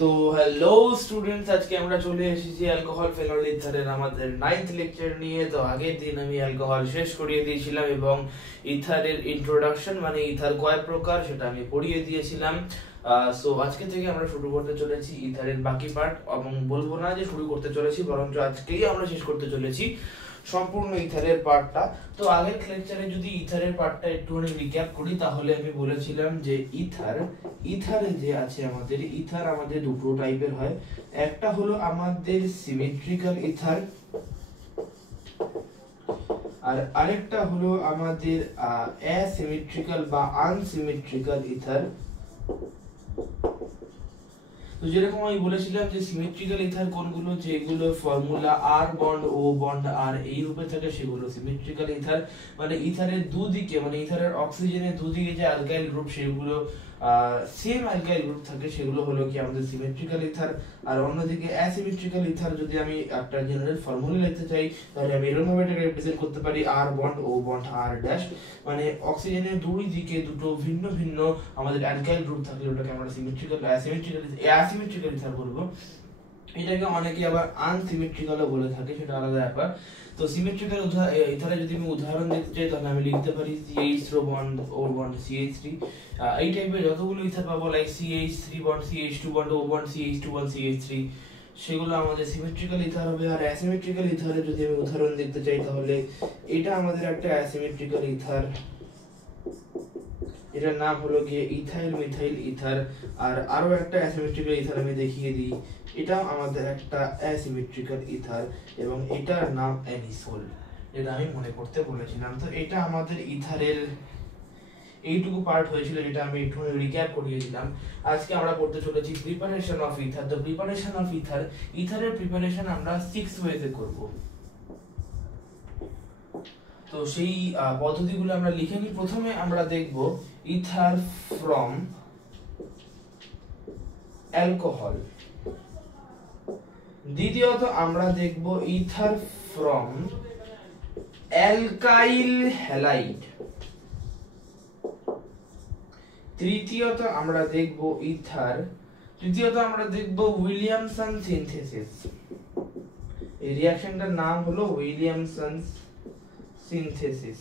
তো hello students, আজকে আমরা চলে এসেছি অ্যালকোহল ফেনল ইথারের আমাদের 9th লেকচার নিয়ে। তো আগের দিন আমি অ্যালকোহল শেষ করিয়ে দিয়েছিলাম এবং ইথারের ইন্ট্রোডাকশন মানে ইথার কয় প্রকার সেটা আমি পড়িয়ে দিয়েছিলাম। সো আজকে থেকে আমরা শুরু করতে চলেছি ইথারের বাকি পার্ট, এবং বলবো না যে শুরু করতে চলেছি, বরঞ্চ আজকেই আমরা শেষ করতে চলেছি সম্পূর্ণ ইথারের পার্টটা। তো আগের লেকচারে যদি ইথারের পার্টটা একটুখানি রিক্যাপ করি, তাহলে আমি বলেছিলাম যে ইথারে যে আছে আমাদের ইথার আমাদের দুটো টাইপের হয়। একটা হলো আমাদের সিমেট্রিক্যাল ইথার, আর আরেকটা হলো আমাদের অ্যাসিমেট্রিক্যাল বা আনসিমেট্রিক্যাল ইথার। তো যেরকম আমি বলেছিলাম যে সিমেট্রিক্যাল ইথার কোনগুলো, যেগুলো ফর্মুলা আর বন্ড ও বন্ড আর এই রূপে থাকে সেগুলো সিমেট্রিক্যাল ইথার। মানে ইথারের দুদিকে, মানে ইথারের অক্সিজেনের দুদিকে যে অ্যালকাইল গ্রুপ সেগুলো সেম অ্যালকাইল গ্রুপ থাকে, সেগুলো হলো কি আমাদের সিমেট্রিক্যাল ইথার। আর অন্যদিকে অ্যাসিমেট্রিক্যাল ইথার যদি আমি একটা জেনারেল ফর্মুলা লিখতে চাই, তাহলে আমি এরকম ভাবে এটাকে রিপ্রেজেন্ট করতে পারি আর বন্ড ও বন্ড আর ড্যাশ। মানে অক্সিজেনের দুই দিকে দুটো ভিন্ন ভিন্ন আমাদের অ্যালকাইল গ্রুপ থাকলে ওটাকে আমরা সিমেট্রিক্যাল অ্যাসিমেট্রিক্যাল ইথার বলবো। এটাকে অনেকে আবার আনসিমেট্রিক্যালও বলে থাকে, সেটা আলাদা ব্যাপার। তো সিমেট্রিক্যাল ইথারে যদি আমি উদাহরণ দেখতে চাই, তাহলে আমি লিখতে পারি CH3 bond O bond CH3। এই টাইপের যতগুলো ইথার পাবো, like CH3 bond CH2 bond O bond CH2 bond CH3, সেগুলো আমাদের সিমেট্রিক্যাল ইথার হবে। আর অ্যাসিমেট্রিক্যাল ইথারে যদি আমি উদাহরণ দেখতে চাই, তাহলে এটা আমাদের একটা অ্যাসিমেট্রিক্যাল ইথার, এটার নাম হলো গিয়ে ইথাইল মিথাইল ইথার। আর আরো একটা অ্যাসিমেট্রিক্যাল ইথার আমি দেখিয়ে দিই, এটাও আমাদের একটা অ্যাসিমেট্রিক্যাল ইথার এবং এটার নাম অ্যানিসোল, যেটা আমি মনে করতে বলেছিলাম। তো এটা আমাদের ইথারের এইটুকু পার্ট হয়েছিল, যেটা আমি একটু রিক্যাপ করিয়েছিলাম। আজকে আমরা পড়তে চলেছি প্রিপারেশন অফ ইথার। তো প্রিপারেশন অফ ইথারের প্রিপারেশন আমরা 6 ওয়েতে করব। তো সেই পদ্ধতিগুলো আমরা লিখে নিই। প্রথমে আমরা দেখব ইথার ফ্রম অ্যালকোহল, দ্বিতীয়ত আমরা দেখব ইথার ফ্রম অ্যালকাইল হ্যালাইড, তৃতীয়ত আমরা দেখব উইলিয়ামসন সিনথেসিস। এই রিঅ্যাকশনটার নাম হলো উইলিয়ামসন সিনথেসিস।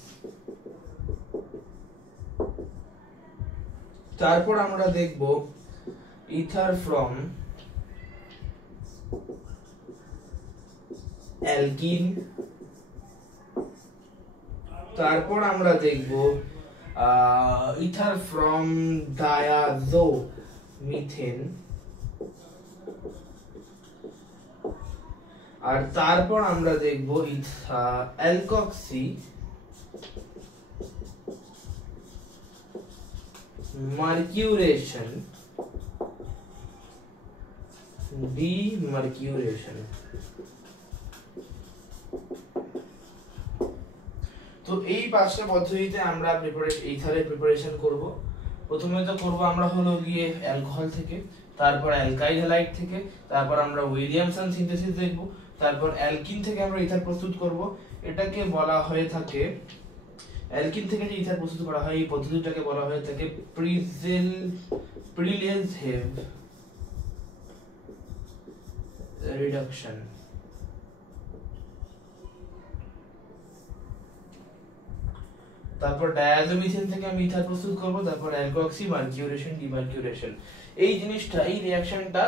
তারপর আমরা দেখব ইথার ফ্রম অ্যালকিন। তারপর আমরা দেখব ইথার ফ্রম ডায়াজো মিথেন। আর তারপর আমরা দেখব অ্যালকক্সি মার্কিউরেশন, ডিমার্কিউরেশন। তো এই পাঁচটা পদ্ধতিতে আমরা ইথারের প্রিপারেশন করব। প্রথমে তো করব আমরা হলো গিয়ে অ্যালকোহল থেকে, তারপর অ্যালকাইল হ্যালাইড থেকে, তারপর আমরা উইলিয়ামসন সিনথেসিস দেখব, তারপর অ্যালকিন থেকে আমরা ইথার প্রস্তুত করব। এটাকে বলা হয়ে থাকে, অ্যালকিন থেকে যে ইথার প্রস্তুত করা হয় এই পদ্ধতিটাকে বলা হয়ে থাকে প্রিলিয়েজহেভ রিডাকশন। তারপর ডায়াজোমিথেন থেকে আমি ইথার প্রস্তুত করব, তারপর অ্যালকক্সি মার্কিউরেশন, ডিমার্কিউরেশন। এই জিনিসটা, এই রিঅ্যাকশনটা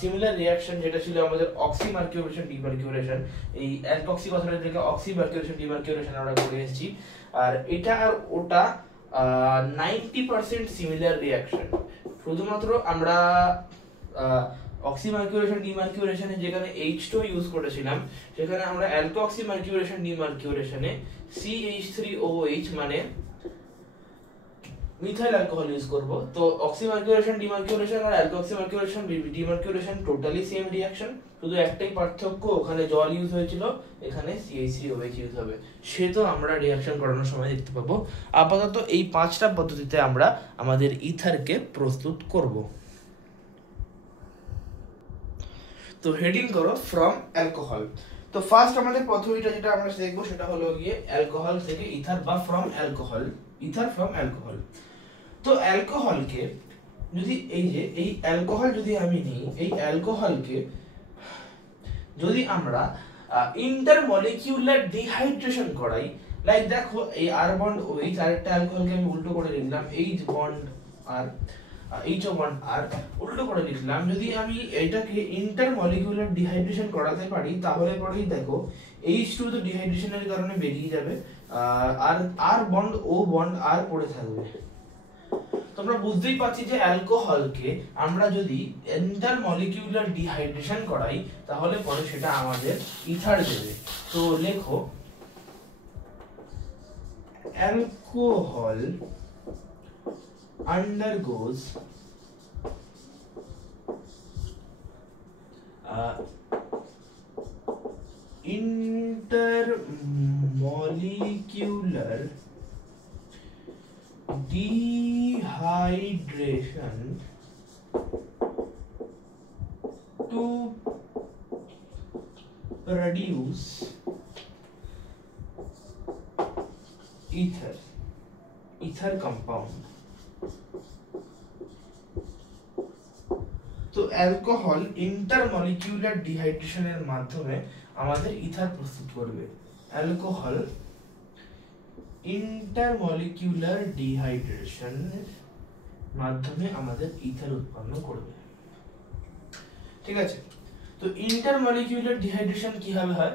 সিমিলার রিঅ্যাকশন যেটা ছিল আমাদের অক্সি মার্কিউরেশন, ডিমার্কিউরেশন। এই অ্যালকক্সি কথাটা থেকে অক্সি মার্কিউরেশন, ডিমার্কিউরেশন আমরা করে এসেছি। আর এটা আর ওটা 90% সিমিলার রিঅ্যাকশন। শুধুমাত্র আমরা অক্সি মার্কিউরেশন ডিমার্কিউরেশনে যেখানে H2 ইউজ করেছিলাম, সেখানে আমরা অ্যালকক্সি মার্কিউরেশন ডিমার্কিউরেশনে CH3OH মানে মিথাইল অ্যালকোহল ইউজ করব। তো অক্সি মার্কিউরেশন ডিমার্কিউরেশন আর অ্যালকক্সি মার্কিউরেশন ডিমার্কিউরেশন টোটালি সেম রিঅ্যাকশন, শুধু একটাই পার্থক্য, ওখানে জল ইউজ হয়েছিল, এখানে CH3OH ইউজ হবে। সে তো আমরা রিঅ্যাকশন করানোর সময় দেখতে পাবো। আপাতত এই পাঁচটা পদ্ধতিতে আমরা আমাদের ইথারকে প্রস্তুত করব। তো হেডিং করো ফ্রম অ্যালকোহল। তো ফার্স্ট আমাদের পদ্ধতিটা যেটা আমরা দেখবো সেটা হলো গিয়ে অ্যালকোহল থেকে ইথার বা from alcohol, ether from alcohol. তো অ্যালকোহলকে যদি এই যে এই অ্যালকোহল যদি আমি নিই, এই অ্যালকোহলকে যদি আমরা ইন্টারমলিকিউলার ডিহাইড্রেশন করাই, লাইক দেখো এই আর বন্ড ওএইচ, আরেকটা অ্যালকোহলকে আমি উল্টো করে লিখলাম এইচ বন্ড আর এইচও বন্ড আর উল্টো করে লিখলাম, যদি আমি এটাকে ইন্টারমলিকিউলার ডিহাইড্রেশন করাতে পারি তাহলে পরেই দেখো H2 তো ডিহাইড্রেশনের কারণে বেরিয়ে যাবে, আর আর বন্ড ও বন্ড আর পড়ে থাকবে। তোমরা বুঝতেই পারছি যে অ্যালকোহলকে আমরা যদি ইন্টারমলিকিউলার ডিহাইড্রেশন করাই তাহলে পরে সেটা আমাদের ইথার দেবে। তো লেখো alcohol undergoes intermolecular dehydration to produce ether compound। তো অ্যালকোহল ইন্টারমলিকিউলার ডিহাইড্রেশনের মাধ্যমে আমাদের ইথার প্রস্তুত করবে। অ্যালকোহল ইন্টারমলিকিউলার ডিহাইড্রেশনের মাধ্যমে আমাদের ইথার উৎপন্ন করবে। ঠিক আছে, তো ইন্টারমলিকিউলার ডিহাইড্রেশন কিভাবে হয়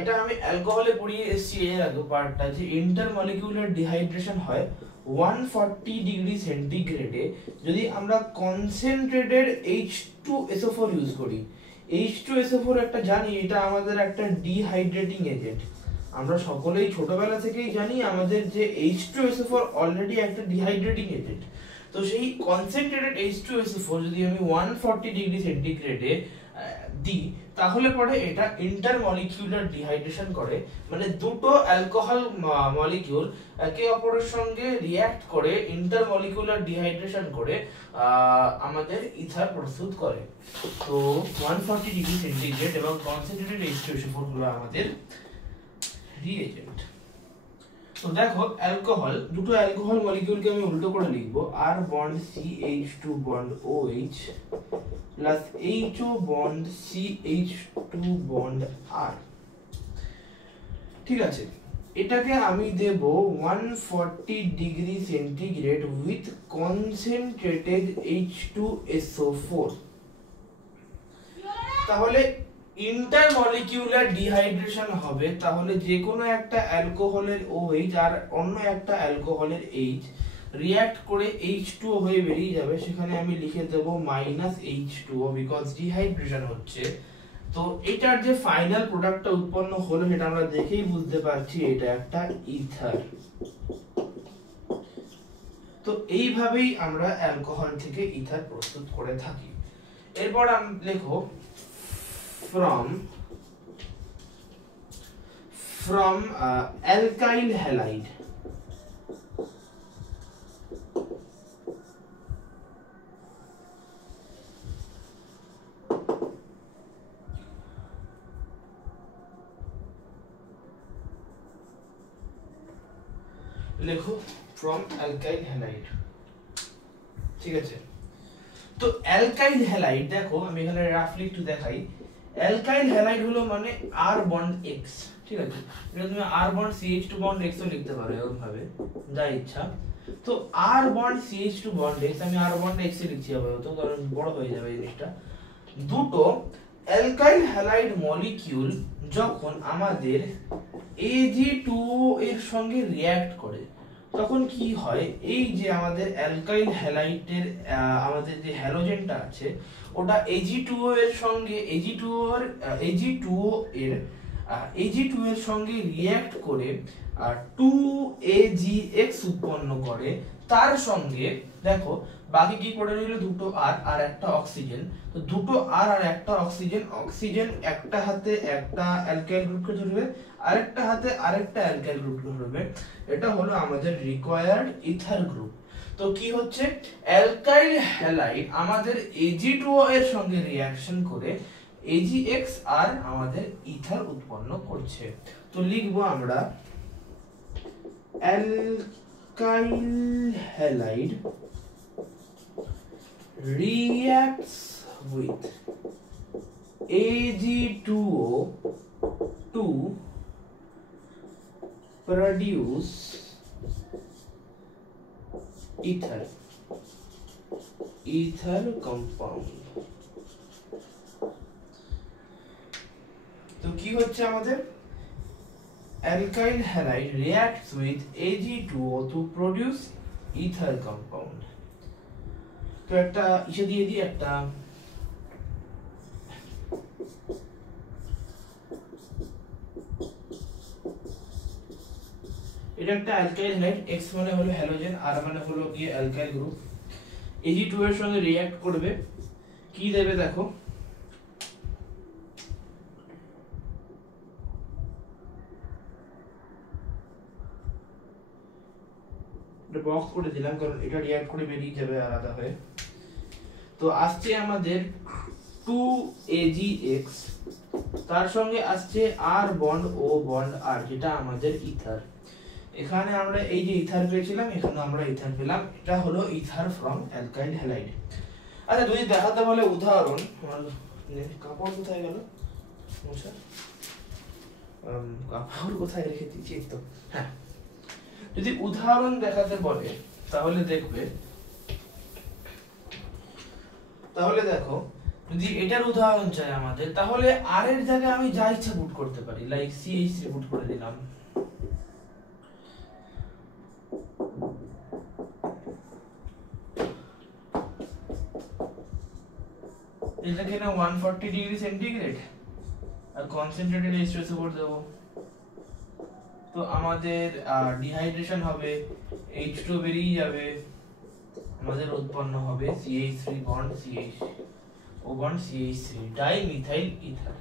এটা আমি অ্যালকোহলে পড়িয়ে এসেছি এর আগে পার্টটা, যে ইন্টারমলিকিউলার ডিহাইড্রেশন হয় 140 ডিগ্রি সেন্টিগ্রেডে যদি আমরা কনসেন্ট্রেটেড H2SO4 ইউজ করি। H2SO4 একটা জানি এটা আমাদের একটা ডিহাইড্রেটিং এজেন্ট, আমরা সকলেই ছোটবেলা থেকেই জানি আমাদের যে H2SO4 অলরেডি একটা ডিহাইড্রেটিং এজেন্ট। তো সেই কনসেন্ট্রেটেড H2SO4 যদি আমি 140 ডিগ্রি সেন্টিগ্রেডে দিই তাহলে পরে এটা ইন্টারমলিকিউলার ডিহাইড্রেশন করে, মানে দুটো অ্যালকোহল মলিকিউল একে অপরের সঙ্গে রিঅ্যাক্ট করে ইন্টারমলিকিউলার ডিহাইড্রেশন করে আমাদের ইথার প্রস্তুত করে। তো 140 ডিগ্রি সেন্টিগ্রেড এবং কনসেন্ট্রেটেড H2SO4 হলো আমাদের রিএজেন্ট। তো দেখো অ্যালকোহল, দুটো অ্যালকোহল মলিকিউলকে আমি উল্টো করে লিখবো, R bond CH2 bond OH plus HO bond CH2 bond R। ঠিক আছে, এটাকে আমি দেব 140 degree centigrade with concentrated H2SO4। তাহলে ইন্টারমলিকিউলার ডিহাইড্রেশন হবে, তাহলে যে কোনো একটা অ্যালকোহলের OH আর অন্য একটা অ্যালকোহলের H রিঅ্যাক্ট করে H2O হয়ে বেরিয়ে যাবে, সেখানে আমি লিখে দেব -H2O বিকজ ডিহাইড্রেশন হচ্ছে। তো এটার যে ফাইনাল প্রোডাক্টটা উৎপন্ন হলো সেটা আমরা দেখেই বুঝতে পারছি এটা একটা ইথার। তো এইভাবেই আমরা অ্যালকোহল থেকে ইথার প্রস্তুত করে থাকি। এরপর আমি লেখো from alkyl halide। লেখো from alkyl halide। ঠিক আছে, তো অ্যালকাইল হ্যালাইড দেখো আমি এখানে রাফলি একটু দেখাই। অ্যালকাইল হ্যালাইড হলো মানে R বন্ড X। ঠিক আছে, এটা তুমি R bond CH2 bond X ও লিখতে পারো এরকম ভাবে, যা ইচ্ছা। তো R bond CH2 bond X, আমি R বন্ড X এ লিখছি আপাতত কারণ বড় হয়ে যাবে এই জিনিসটা। দুটো অ্যালকাইল হ্যালাইড মলিকিউল যখন আমাদের Ag2O এর সঙ্গে রিঅ্যাক্ট করে তখন কি হয়, এই যে আমাদের অ্যালকাইল হ্যালাইডের আমাদের যে হ্যালোজেনটা আছে ওটা Ag2O এর সঙ্গে Ag2O এর সঙ্গে রিঅ্যাক্ট করে 2AgX উৎপন্ন করে। তার সঙ্গে দেখো বাকি কি পড়ে রইল, দুটো R আর একটা অক্সিজেন। তো দুটো R আর একটা অক্সিজেন একটা হাতে একটা অ্যালকাইল গ্রুপকে ধরবে, আরেকটা হাতে আরেকটা অ্যালকাইল গ্রুপকে ধরবে। এটা হলো আমাদের রিকোয়ার্ড ইথার গ্রুপ। তো কি হচ্ছে, অ্যালকাইল হ্যালাইড আমাদের Ag2O এর সঙ্গে রিঅ্যাকশন করে AgX আর আমাদের ইথার উৎপন্ন করছে। তো লিখবো আমরা alkyl halide reacts with Ag2O to produce ether compound। তো কি হচ্ছে আমাদের, alkyl halide reacts with Ag2O to produce ether compound। তো একটা ইসে দিয়ে দিই, একটা এটা একটা অ্যালকাইল হাইড, X মানে হলো হ্যালোজেন, R মানে হলো গিয়ে অ্যালকাইল গ্রুপ। Ag2 এর সঙ্গে রিঅ্যাক্ট করবে, কি দেবে দেখো, এটা বক্স করে দিলাম কারণ এটা রিঅ্যাক্ট করে বেরিয়ে যাবে আলাদা হয়ে। তো আসছে আমাদের 2AgX, তার সঙ্গে আসছে R bond O bond R, যেটা আমাদের ইথার। এখানে আমরা এই যে ইথার পেয়েছিলাম, এখানে আমরা ইথার পেলাম, এটা হলো ইথার ফ্রম অ্যালকাইল হ্যালাইড। আচ্ছা যদি দেখাতে বলে উদাহরণ, কাপড় কোথায় গেল, কাপড় কোথায় রেখে দিয়েছি, তো হ্যাঁ, যদি উদাহরণ দেখাতে বলে তাহলে দেখবে, তাহলে দেখো যদি এটার উদাহরণ চাই আমাদের, তাহলে আর এর জায়গায় আমি যা ইচ্ছা পুট করতে পারি, লাইক CH3 পুট করে দিলাম, এটাকে না 140 ডিগ্রি সেন্টিগ্রেড আর কনসেন্ট্রেটেড H2SO উপর দেব, তো আমাদের ডিহাইড্রেশন হবে, H2 বেরিয়ে যাবে, আমাদের উৎপন্ন হবে CH3 bond CH O bond CH3 dimethyl ether.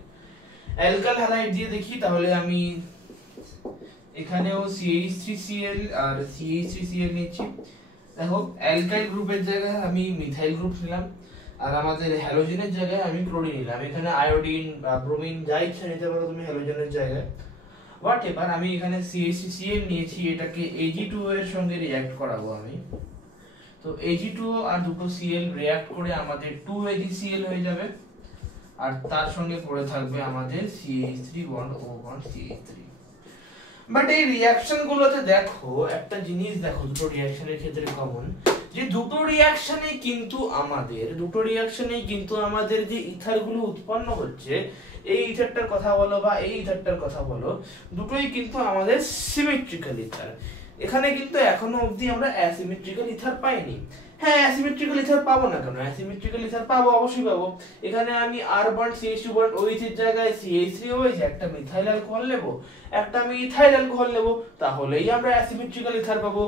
Alkyl halide দিয়ে দেখি, তাহলে আমি এখানেও CH3Cl আর CH3Cl নিচ্ছি। দেখো অ্যালকাইল গ্রুপের জায়গায় আমি মিথাইল গ্রুপ নিলাম, আর আমাদের হ্যালোজেনের জায়গায় আমি ক্লোরিন নিলাম। এখানে আয়োডিন বা ব্রোমিন যা ইচ্ছা নিতে পারো তুমি হ্যালোজেনের জায়গায়, বাট এবার আমি এখানে CH3Cl নিয়েছি, এটাকে Ag2O এর সঙ্গে রিঅ্যাক্ট করাবো আমি। তো Ag2O আর দুটো Cl রিঅ্যাক্ট করে আমাদের 2AgCl হয়ে যাবে, আর তার সঙ্গে পড়ে থাকবে আমাদের CH3 bond O bond CH3। But এই রিঅ্যাকশন গুলোতে দেখো একটা জিনিস, দেখো দুটো রিঅ্যাকশনের ক্ষেত্রে কমন, যে দুটো রিঅ্যাকশনেই কিন্তু আমাদের যে ইথার গুলো উৎপন্ন হচ্ছে, এই ইথারটার কথা বলো বা এই ইথারটার কথা বলো, দুটোই কিন্তু আমাদের সিমেট্রিক্যাল ইথার। এখানে কিন্তু এখনো অবধি আমরা অ্যাসিমেট্রিক্যাল ইথার পাইনি। হ্যাঁ, অ্যাসিমেট্রিক্যাল ইথার পাবো না কেন, অ্যাসিমেট্রিক্যাল ইথার পাবো, অবশ্যই পাবো। এখানে আমি R bond CH2 bond OH এর জায়গায় CH3OH একটা মিথাইল অ্যালকোহল নেব, একটা আমি ইথাইল অ্যালকোহল নেব, তাহলেই আমরা অ্যাসিমেট্রিক্যাল ইথার পাবো।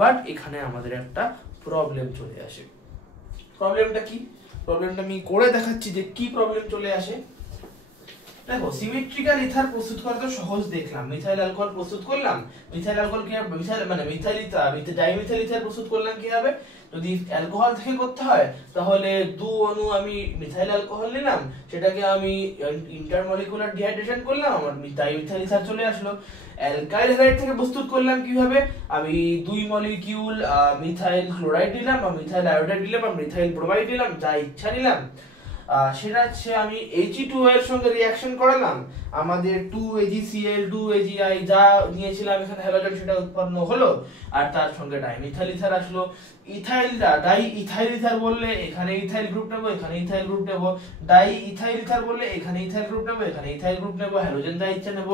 বাট এখানে আমাদের একটা প্রবলেম চলে আসে। প্রবলেমটা কি? প্রবলেমটা আমি করে দেখাচ্ছি যে কি প্রবলেম চলে আসে। দেখো সিমেট্রিক্যাল ইথার প্রস্তুত করা তো সহজ দেখলাম, মিথাইল অ্যালকোহল প্রস্তুত করলাম, মিথাইল অ্যালকোহল কি মিথাইল ডাইমিথাইল ইথার প্রস্তুত করলাম কি হবে, যদি অ্যালকোহল থেকে করতে হয় তাহলে দু অণু আমি মিথাইল অ্যালকোহল নিলাম, সেটাকে আমি ইন্টারমলিকুলার ডিহাইড্রেশন করলাম, আমার ডাইমিথাইল ইথার চলে আসলো। অ্যালকাইল হ্যালাইড থেকে প্রস্তুত করলাম কিভাবে, আমি দুই মলিকিউল মিথাইল ক্লোরাইড দিলাম বা মিথাইল আয়োডাইড দিলাম বা মিথাইল ব্রোমাইড দিলাম, যা ইচ্ছা নিলাম, সেটা হচ্ছে আমি Ag2 এর সঙ্গে রিঅ্যাকশন করালাম, আমাদের 2AgCl 2Agi যা নিয়েছিলাম এখানে হ্যালোজেন সেটা উৎপন্ন হলো, আর তার সঙ্গে ডাইমিথাইল ইথার আসলো। ইথাইলটা ডাই ইথাইল ইথার বললে এখানে ইথাইল গ্রুপ নেব, এখানে ইথাইল গ্রুপ নেব, ডাই ইথাইল ইথার বললে এখানে ইথাইল গ্রুপ নেব, এখানে ইথাইল গ্রুপ নেব, হ্যালোজেন যা ইচ্ছা নেব।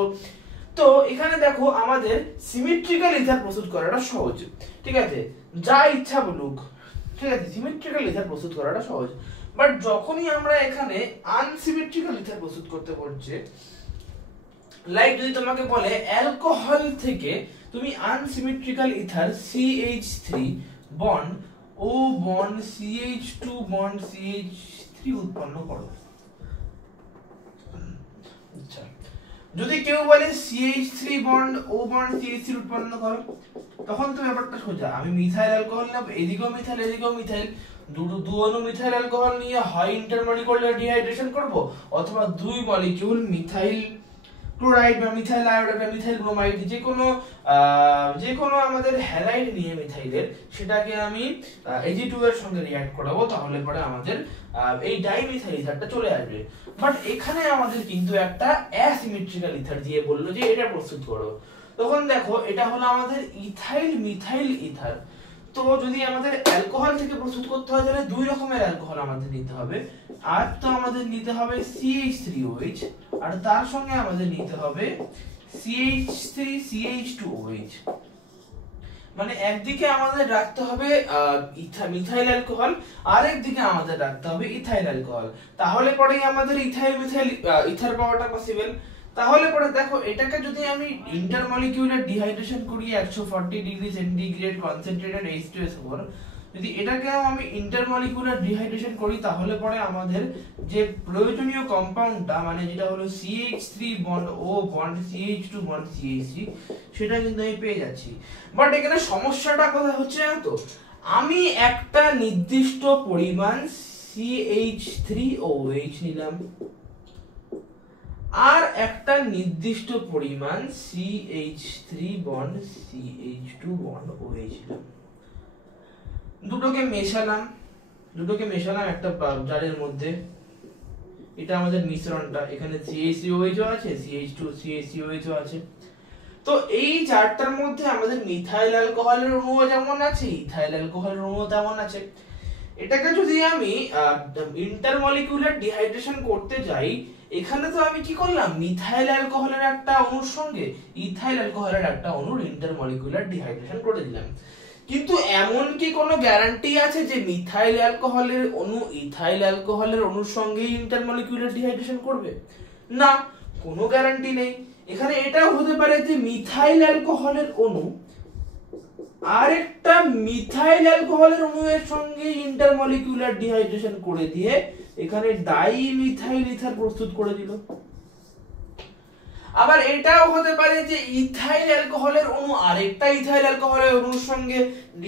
তো এখানে দেখো আমাদের সিমেট্রিক্যাল ইথার প্রস্তুত করাটা সহজ, ঠিক আছে, যা ইচ্ছা বলুক, ঠিক আছে, সিমেট্রিক্যাল ইথার প্রস্তুত করাটা সহজ। বাট যখনই আমরা এখানে আনসিমেট্রিক্যাল ইথার প্রস্তুত করতে বলছে, লাইক যদি তোমাকে বলে অ্যালকোহল থেকে তুমি unsymmetrical ether CH3 bond O bond CH2 bond CH3 উৎপন্ন করো, আচ্ছা যদি কেউ বলে CH3 bond O bond CH3 উৎপন্ন করো, তখন তো ব্যাপারটা সোজা, আমি মিথাইল অ্যালকোহল নেব, এদিকেও মিথাইল এদিকেও মিথাইল, দু অণু মিথাইল অ্যালকোহল নিয়ে হয় ইন্টারমলিকুলার ডিহাইড্রেশন করব, অথবা দুই মলিকিউল মিথাইল ক্লোরাইড বা মিথাইল আয়োডাইড বা মিথাইল ব্রোমাইড যে কোনো আমাদের হ্যালাইড নিয়ে মিথাইলের, সেটাকে আমি Ag2 এর সঙ্গে রিঅ্যাক্ট করাবো, তাহলে পরে আমাদের এই ডাইমিথাইল ইথারটা চলে আসবে। বাট এখানে আমাদের কিন্তু একটা অ্যাসিমেট্রিক্যাল ইথার দিয়ে বললো যে এটা প্রস্তুত করো। তখন দেখো এটা হলো আমাদের ইথাইল মিথাইল ইথার। তো যদি আমাদের অ্যালকোহল থেকে প্রস্তুত করতে হয় তাহলে দুই রকমের অ্যালকোহল আমাদের নিতে হবে। আর তো আমাদের নিতে হবে CH3OH, আর তার সঙ্গে আমাদের নিতে হবে CH3CH2OH। মানে একদিকে আমাদের রাখতে হবে মিথাইল অ্যালকোহল, আর একদিকে আমাদের রাখতে হবে ইথাইল অ্যালকোহল, তাহলে পরেই আমাদের ইথাইল মিথাইল ইথার পাওয়াটা পসিবল। তাহলে পরে দেখো এটাকে যদি আমি ইন্টারমলিকিউলার ডিহাইড্রেশন করি 140 ডিগ্রি সেন্টিগ্রেড কনসেন্ট্রেটেড H2SO4, যদি এটাকেও আমি ইন্টারমলিকিউলার ডিহাইড্রেশন করি তাহলে পরে আমাদের যে প্রয়োজনীয় কম্পাউন্ডটা মানে যেটা হলো CH3 bond O bond CH2 bond CH3, সেটা কিন্তু আমি পেয়ে যাচ্ছি। বাট এখানে সমস্যাটা কোথায় হচ্ছে জানো তো, আমি একটা নির্দিষ্ট পরিমাণ CH3OH নিলাম আর একটা নির্দিষ্ট পরিমাণ CH3 bond CH2 bond OH নিলাম, দুটোকে মেশালাম একটা জারের মধ্যে। এটা আমাদের মিশ্রণটা, এখানে CH3OH আছে, CH2CH3OH আছে। তো এই জারটার মধ্যে আমাদের মিথাইল অ্যালকোহলের অণু যেমন আছে, ইথাইল অ্যালকোহলের অণু তেমন আছে। এটাকে যদি আমি ইন্টারমলিকিউলার ডিহাইড্রেশন করতে যাই, এখানে তো আমি কি করলাম, মিথাইল অ্যালকোহলের একটা অণুর সঙ্গে ইথাইল অ্যালকোহলের একটা অণুর ইন্টারমলিকিউলার ডিহাইড্রেশন করে দিলাম। কিন্তু এমন কি কোনো গ্যারান্টি আছে যে মিথাইল অ্যালকোহলের অণু ইথাইল অ্যালকোহলের অণুর সঙ্গে ইন্টারমলিকিউলার ডিহাইড্রেশন করবে? না, কোনো গ্যারান্টি নেই। এখানে এটাও হতে পারে যে মিথাইল অ্যালকোহলের অণু আরেকটা মিথাইল অ্যালকোহলের অণুর সঙ্গে ইন্টারমলিকিউলার ডিহাইড্রেশন করে দিয়ে এখানে ডাইমিথাইল ইথার প্রস্তুত করে দিল। আবার এটাও হতে পারে যে ইথাইল অ্যালকোহলের অণু আরেকটা ইথাইল অ্যালকোহলের অণুর সঙ্গে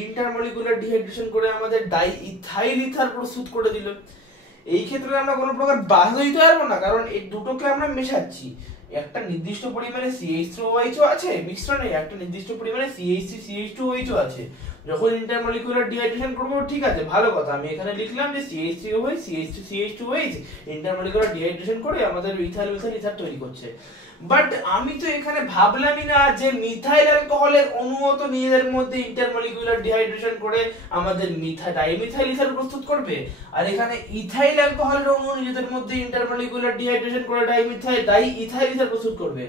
ইন্টারমলিকিউলার ডিহাইড্রেশন করে আমাদের ডাইইথাইল ইথার প্রস্তুত করে দিল। এই ক্ষেত্রে আমরা কোনো প্রকার বাধা দিতে পারবো না, কারণ এই দুটোকে আমরা মেশাচ্ছি। একটা নির্দিষ্ট পরিমাণে CH3OH আছে মিশ্রণে, একটা নির্দিষ্ট পরিমাণে CH3CH2OH আছে। যখন ইন্টারমলিকিউলার ডিহাইড্রেশন করব ঠিক আছে, ভালো কথা, আমি এখানে লিখলাম যে CH3OH CH2CH2OH ইন্টারমলিকিউলার ডিহাইড্রেশন করে আমাদের ইথাইল মিথাইল ইথার তৈরি করছে। বাট আমি তো এখানে ভাবলামই না যে মিথাইল অ্যালকোহলের অণুও তো নিজেদের মধ্যে ইন্টারমলিকিউলার ডিহাইড্রেশন করে আমাদের ডাইমিথাইল ইথার প্রস্তুত করবে, আর এখানে ইথাইল অ্যালকোহলের অণু নিজেদের মধ্যে ইন্টারমলিকিউলার ডিহাইড্রেশন করে ডাইইথাইল ইথার প্রস্তুত করবে।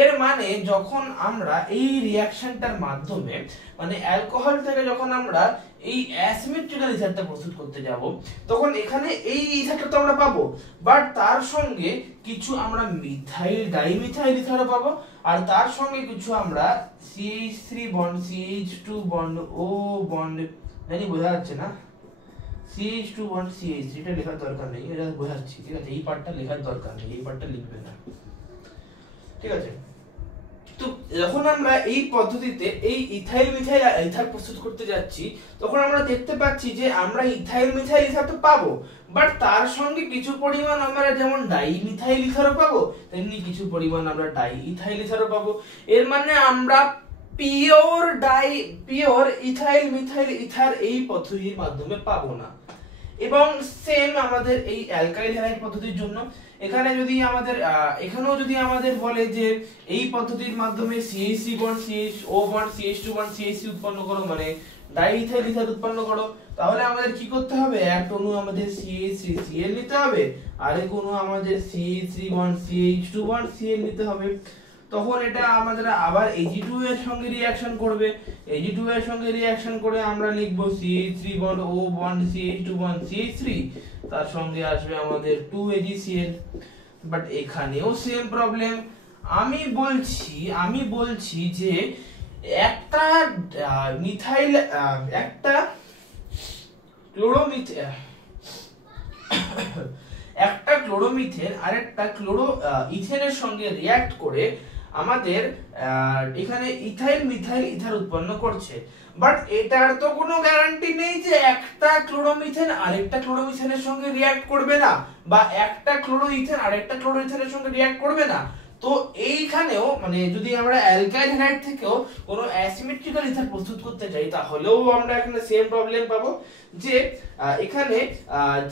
এর মানে যখন আমরা এই রিঅ্যাকশনটার মাধ্যমে মানে অ্যালকোহল থেকে যখন আমরা এই অ্যাসিমেট্রিক্যাল ইথারটা প্রস্তুত করতে যাব, তখন এখানে এই ইথারটা তো আমরা পাবো, বাট তার সঙ্গে কিছু আমরা ডাইমিথাইল ইথারও পাবো, আর তার সঙ্গে কিছু আমরা CH3 bond CH2 bond O bond, জানি বোঝা যাচ্ছে না, CH2 বন্ড CH3 এটা লেখার দরকার নেই, এটা বোঝাচ্ছি, ঠিক আছে, এই পার্টটা লেখার দরকার নেই, এই পার্টটা লিখবে না, ঠিক আছে। তো যখন আমরা এই পদ্ধতিতে এই ইথাইল মিথাইল ইথার প্রস্তুত করতে যাচ্ছি, তখন আমরা দেখতে পাচ্ছি যে আমরা ইথাইল মিথাইল ইথার তো পাবো, বাট তার সঙ্গে কিছু পরিমাণ আমরা যেমন ডাইমিথাইল ইথারও পাবো, তেমনি কিছু পরিমাণ আমরা ডাইইথাইল ইথারও পাবো। এর মানে আমরা পিওর ইথাইল মিথাইল ইথার এই পদ্ধতির মাধ্যমে পাবো না। এবং সেম আমাদের এই অ্যালকাইল হ্যালাইড পদ্ধতির জন্য এখানে যদি আমাদের এখানেও যদি আমাদের বলে যে এই পদ্ধতির মাধ্যমে CH3 bond CHO bond CH2 bond CH3 উৎপন্ন করো, মানে ডাইইথাইল ইথার উৎপন্ন করো, তাহলে আমাদের কি করতে হবে, এক অণু আমাদের CH3Cl নিতে হবে, আরেক অণু আমাদের CH3 bond CH2 bond Cl নিতে হবে। তখন এটা আমাদের আবার Ag2 এর সঙ্গে রিঅ্যাকশন করবে, Ag2 এর সঙ্গে রিঅ্যাকশন করে আমরা লিখব CH3 bond O bond CH2 bond CH3, তার সঙ্গে আসবে আমাদের 2AgCl। বাট এখানেও সেম প্রবলেম। আমি বলছি যে একটা মিথাইল একটা ক্লোরোমিথেন আর একটা ইথেনের সঙ্গে রিঅ্যাক্ট করে আমাদের এখানে ইথাইল মিথাইল ইথার উৎপন্ন করছে। বাট এটার তো কোনো গ্যারান্টি নেই যে একটা ক্লোরোমিথেন আরেকটা ক্লোরোমিথেনের সঙ্গে রিঅ্যাক্ট করবে না, বা একটা ক্লোরোইথেন আরেকটা ক্লোরোইথেনের সঙ্গে রিঅ্যাক্ট করবে না। তো এইখানেও মানে যদি আমরা অ্যালকাইল হ্যালাইড থেকেও কোনো অ্যাসিমেট্রিক্যাল ইথার প্রস্তুত করতে চাই তাহলেও আমরা এখানে সেম প্রবলেম পাবো যে এখানে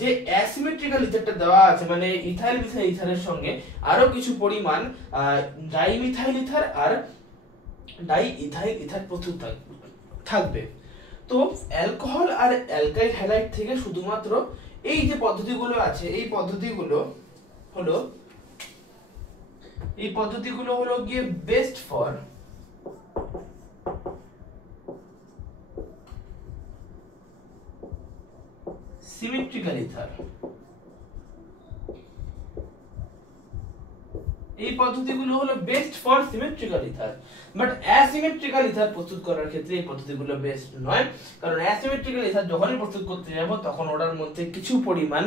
যে অ্যাসিমেট্রিক্যাল ইথারটা দেওয়া আছে মানে ইথাইল মিথাইল ইথারের সঙ্গে আরো কিছু পরিমাণ ডাইমিথাইল ইথার আর ডাই ইথাইল ইথার প্রস্তুত থাকবে। তো অ্যালকোহল আর অ্যালকাইল হ্যালাইড থেকে শুধুমাত্র এই যে পদ্ধতিগুলো আছে এই পদ্ধতিগুলো হলো গিয়ে বেস্ট ফর সিমেট্রিক্যাল ইথার। এই পদ্ধতিগুলো হলো best for symmetrical ether, but asymmetrical ether প্রস্তুত করার ক্ষেত্রে এই পদ্ধতিগুলো বেস্ট নয়, কারণ অ্যাসিমেট্রিক্যাল ইথার যখনই প্রস্তুত করতে যাব তখন ওটার মধ্যে কিছু পরিমাণ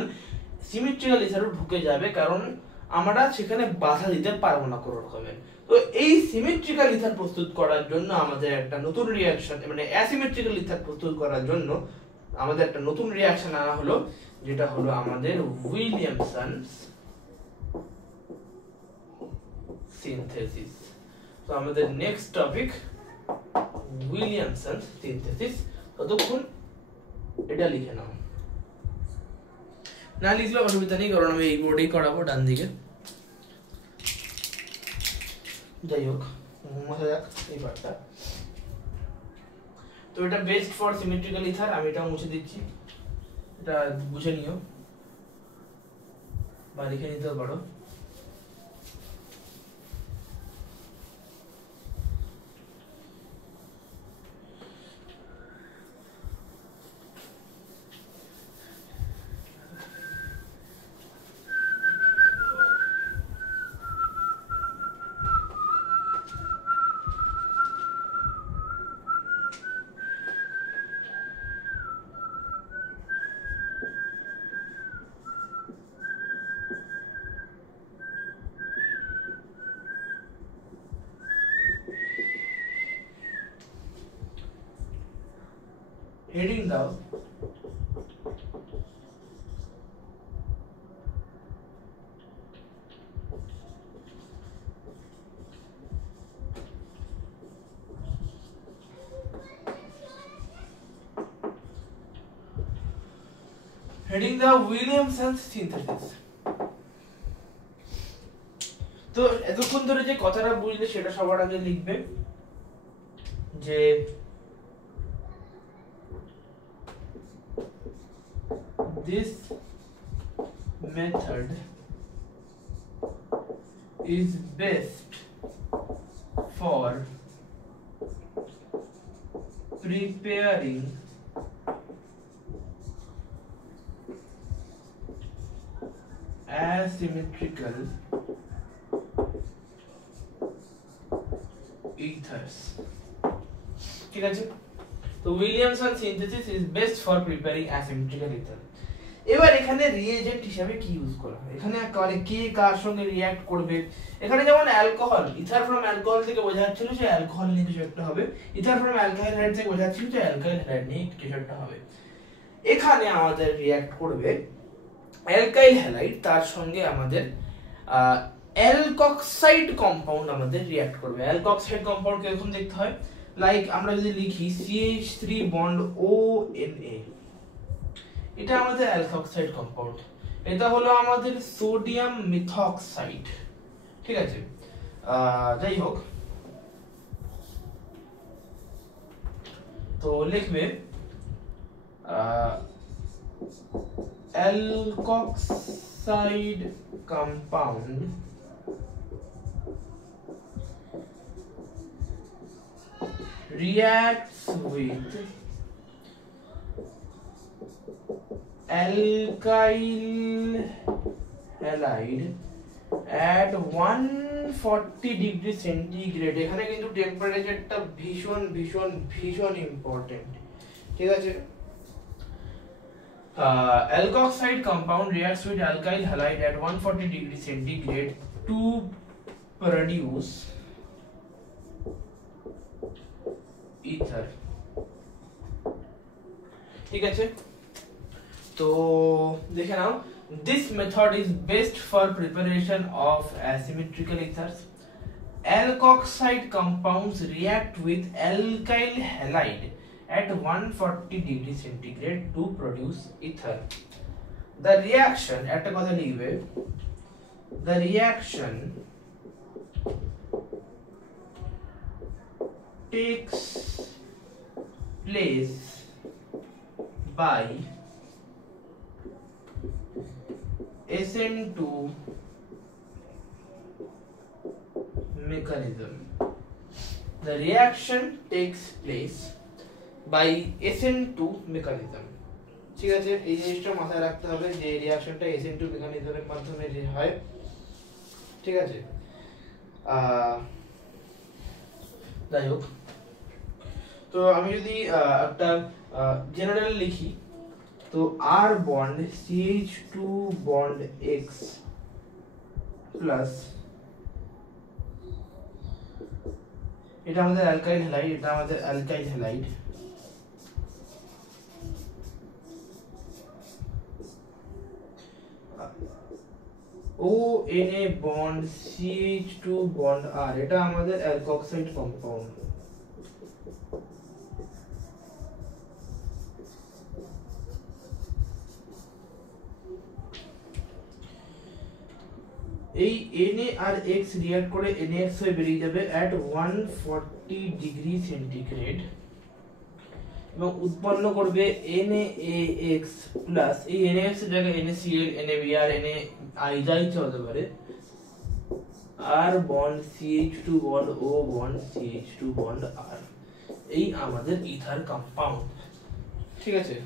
সিমেট্রিক্যাল ইথারও ঢুকে যাবে, কারণ আমরা সেখানে বাধা দিতে পারবো না কোনো রকমের। তো এই সিমেট্রিক্যাল ইথার প্রস্তুত করার জন্য আমাদের একটা নতুন রিঅ্যাকশন মানে অ্যাসিমেট্রিক্যাল ইথার প্রস্তুত করার জন্য আমাদের একটা নতুন রিঅ্যাকশন আনা হলো, যেটা হলো আমাদের উইলিয়ামসনস সিনথেসিস। তো আমাদের নেক্সট টপিক উইলিয়ামসনস সিনথেসিস। ততক্ষণ এটা লিখে নাও, না লিখলে অসুবিধা নেই কারণ আমি এই বোর্ডেই করাবো ডান দিকে। যাই হোক মনে যাক এই পার্টটা। তো এটা বেস্ট ফর সিমেট্রিক্যাল ইথার, আমি এটা মুছে দিচ্ছি, এটা বুঝে নিও বা লিখে নিতেও পারো। হেডিং দাও heading the Williamson's synthesis। তো এতক্ষণ ধরে যে কথাটা বুঝলে সেটা সবার আগে লিখবে যে this method is best for preparing asymmetrical ethers। ঠিক আছে, তো Williamson synthesis is best for preparing asymmetrical ether. এবার এখানে রিএজেন্ট হিসেবে কি ইউজ করা হয়, এখানে কে কার সঙ্গে রিঅ্যাক্ট করবে। এখানে যেমন অ্যালকোহল, ইথার ফ্রম অ্যালকোহল থেকে বোঝা যাচ্ছিল যে অ্যালকোহল নিয়ে কিছু একটা হবে, ইথার ফ্রম অ্যালকাইল হ্যালাইড থেকে বোঝা যাচ্ছিল যে অ্যালকাইল হ্যালাইড নিয়ে কিছু একটা হবে। এখানে আমাদের রিঅ্যাক্ট করবে অ্যালকাইল হ্যালাইড, তার সঙ্গে আমাদের অ্যালকক্সাইড কম্পাউন্ড আমাদের রিঅ্যাক্ট করবে। অ্যালকক্সাইড কম্পাউন্ড কিরকম দেখতে হয়, লাইক আমরা যদি লিখি CH3 বন্ড ONA, এটা আমাদের অ্যালকক্সাইড কম্পাউন্ড, এটা হলো আমাদের সোডিয়াম মিথক্সাইড। ঠিক আছে, যাই হোক তো লিখবে alkoxide compound reacts with alkyl halide at 140 degree centigrade. এখানে কিন্তু টেম্পারেচারটা ভীষণ ভীষণ ভীষণ ইম্পর্টেন্ট। ঠিক আছে, alkoxide compound reacts with alkyl halide at 140 degree centigrade to produce ether। ঠিক আছে, তো দেখে নাও, this method is best for preparation of asymmetrical ethers। alkoxide compounds react with alkyl halide at 140 degree centigrade to produce ether. The reaction একটা কথা লিখবে, the reaction takes place by SN2 mechanism. The reaction takes place by SN2 mechanism. ঠিক আছে, এই জিনিসটা মাথায় রাখতে হবে যে রিঅ্যাকশনটা SN2 মেকানিজমের মাধ্যমে যে হয়। ঠিক আছে, যাই হোক, তো আমি যদি একটা জেনারেল লিখি, তো R bond CH2 bond X plus, এটা আমাদের অ্যালকাইল হ্যালাইড, এটা আমাদের alkyl halide, ONA bond CH2 bond R, এটা আমাদের অ্যালকক্সাইড কম্পাউন্ড। এই Na আর X রিঅ্যাক্ট করে NaX হয়ে বেরিয়ে যাবে at 140 ডিগ্রি সেন্টিগ্রেড এবং উৎপন্ন করবে NaAX প্লাস, এই NaX এর জায়গায় NaCl, NaBr, NaI যা ইচ্ছা হতে পারে, R bond CH2 bond O bond CH2 bond R, এই আমাদের ইথার কম্পাউন্ড। ঠিক আছে,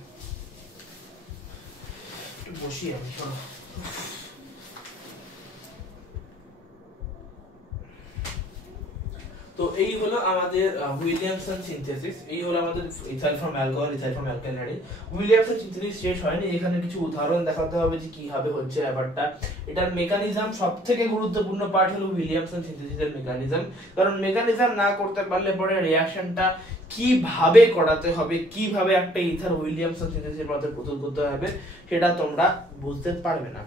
একটু বসি আমি, চলো। তো এই হলো আমাদের উইলিয়ামসন সিনথেসিস, এই হলো আমাদের ethyl from alcohol, ethyl from alkyl halide. Williamson synthesis শেষ হয়নি, এখানে কিছু উদাহরণ দেখাতে হবে যে কিভাবে হচ্ছে ব্যাপারটা। এটার মেকানিজম সবথেকে গুরুত্বপূর্ণ পার্ট হলো উইলিয়ামসন সিনথেসিসের মেকানিজম, কারণ মেকানিজম না করতে পারলে পরে রিঅ্যাকশনটা কিভাবে করাতে হবে, কিভাবে একটা ইথার উইলিয়ামসন সিনথেসিসের মধ্যে প্রস্তুত করতে হবে, সেটা তোমরা বুঝতে পারবে না।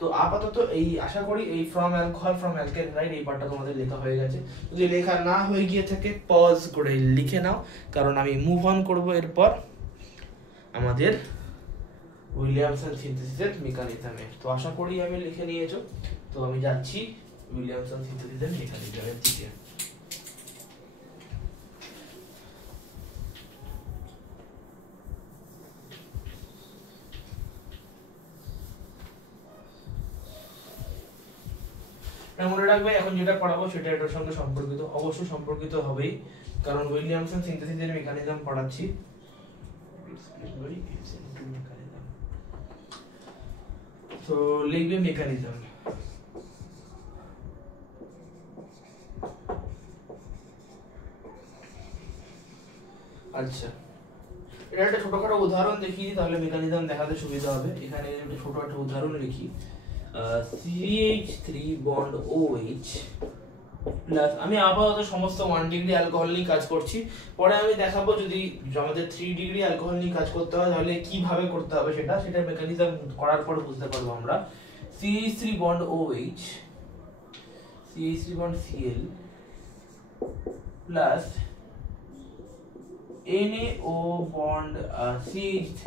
তো আপাতত এই আশা করি এই from alcohol from alkyl halide এই পার্টটা তোমাদের লেখা হয়ে গেছে। যদি লেখা না হয়ে গিয়ে থাকে পজ করে লিখে নাও, কারণ আমি মুভ অন করব এরপর আমাদের উইলিয়ামসন সিনথেসিসের মেকানিজমে। তো আশা করি আমি লিখে নিয়েছো, তো আমি যাচ্ছি উইলিয়ামসন সিনথেসিসের মেকানিজমের দিকে। মনে রাখবে এখন যেটা পড়াবো সেটা এটার সঙ্গে সম্পর্কিত, অবশ্যই সম্পর্কিত হবেই, কারণ উইলিয়ামসন সিনথেসিসের মেকানিজম পড়াচ্ছি। তো লিখবে মেকানিজম। আচ্ছা, এটা একটা ছোটখাটো উদাহরণ দেখিয়ে দিই, তাহলে মেকানিজম দেখাতে সুবিধা হবে। এখানে একটা ছোট একটা উদাহরণ লিখি, CH3 বন্ড OH প্লাস, আমি আপাতত সমস্ত 1 ডিগ্রি অ্যালকোহল নিয়ে কাজ করছি, পরে আমি দেখাবো যদি আমাদের 3 ডিগ্রি অ্যালকোহল নিয়ে কাজ করতে হয় তাহলে কিভাবে করতে হবে, সেটার মেকানিজম করার পর বুঝতে পারবো আমরা। CH3 bond OH, CH3 bond Cl plus NaO bond CH3।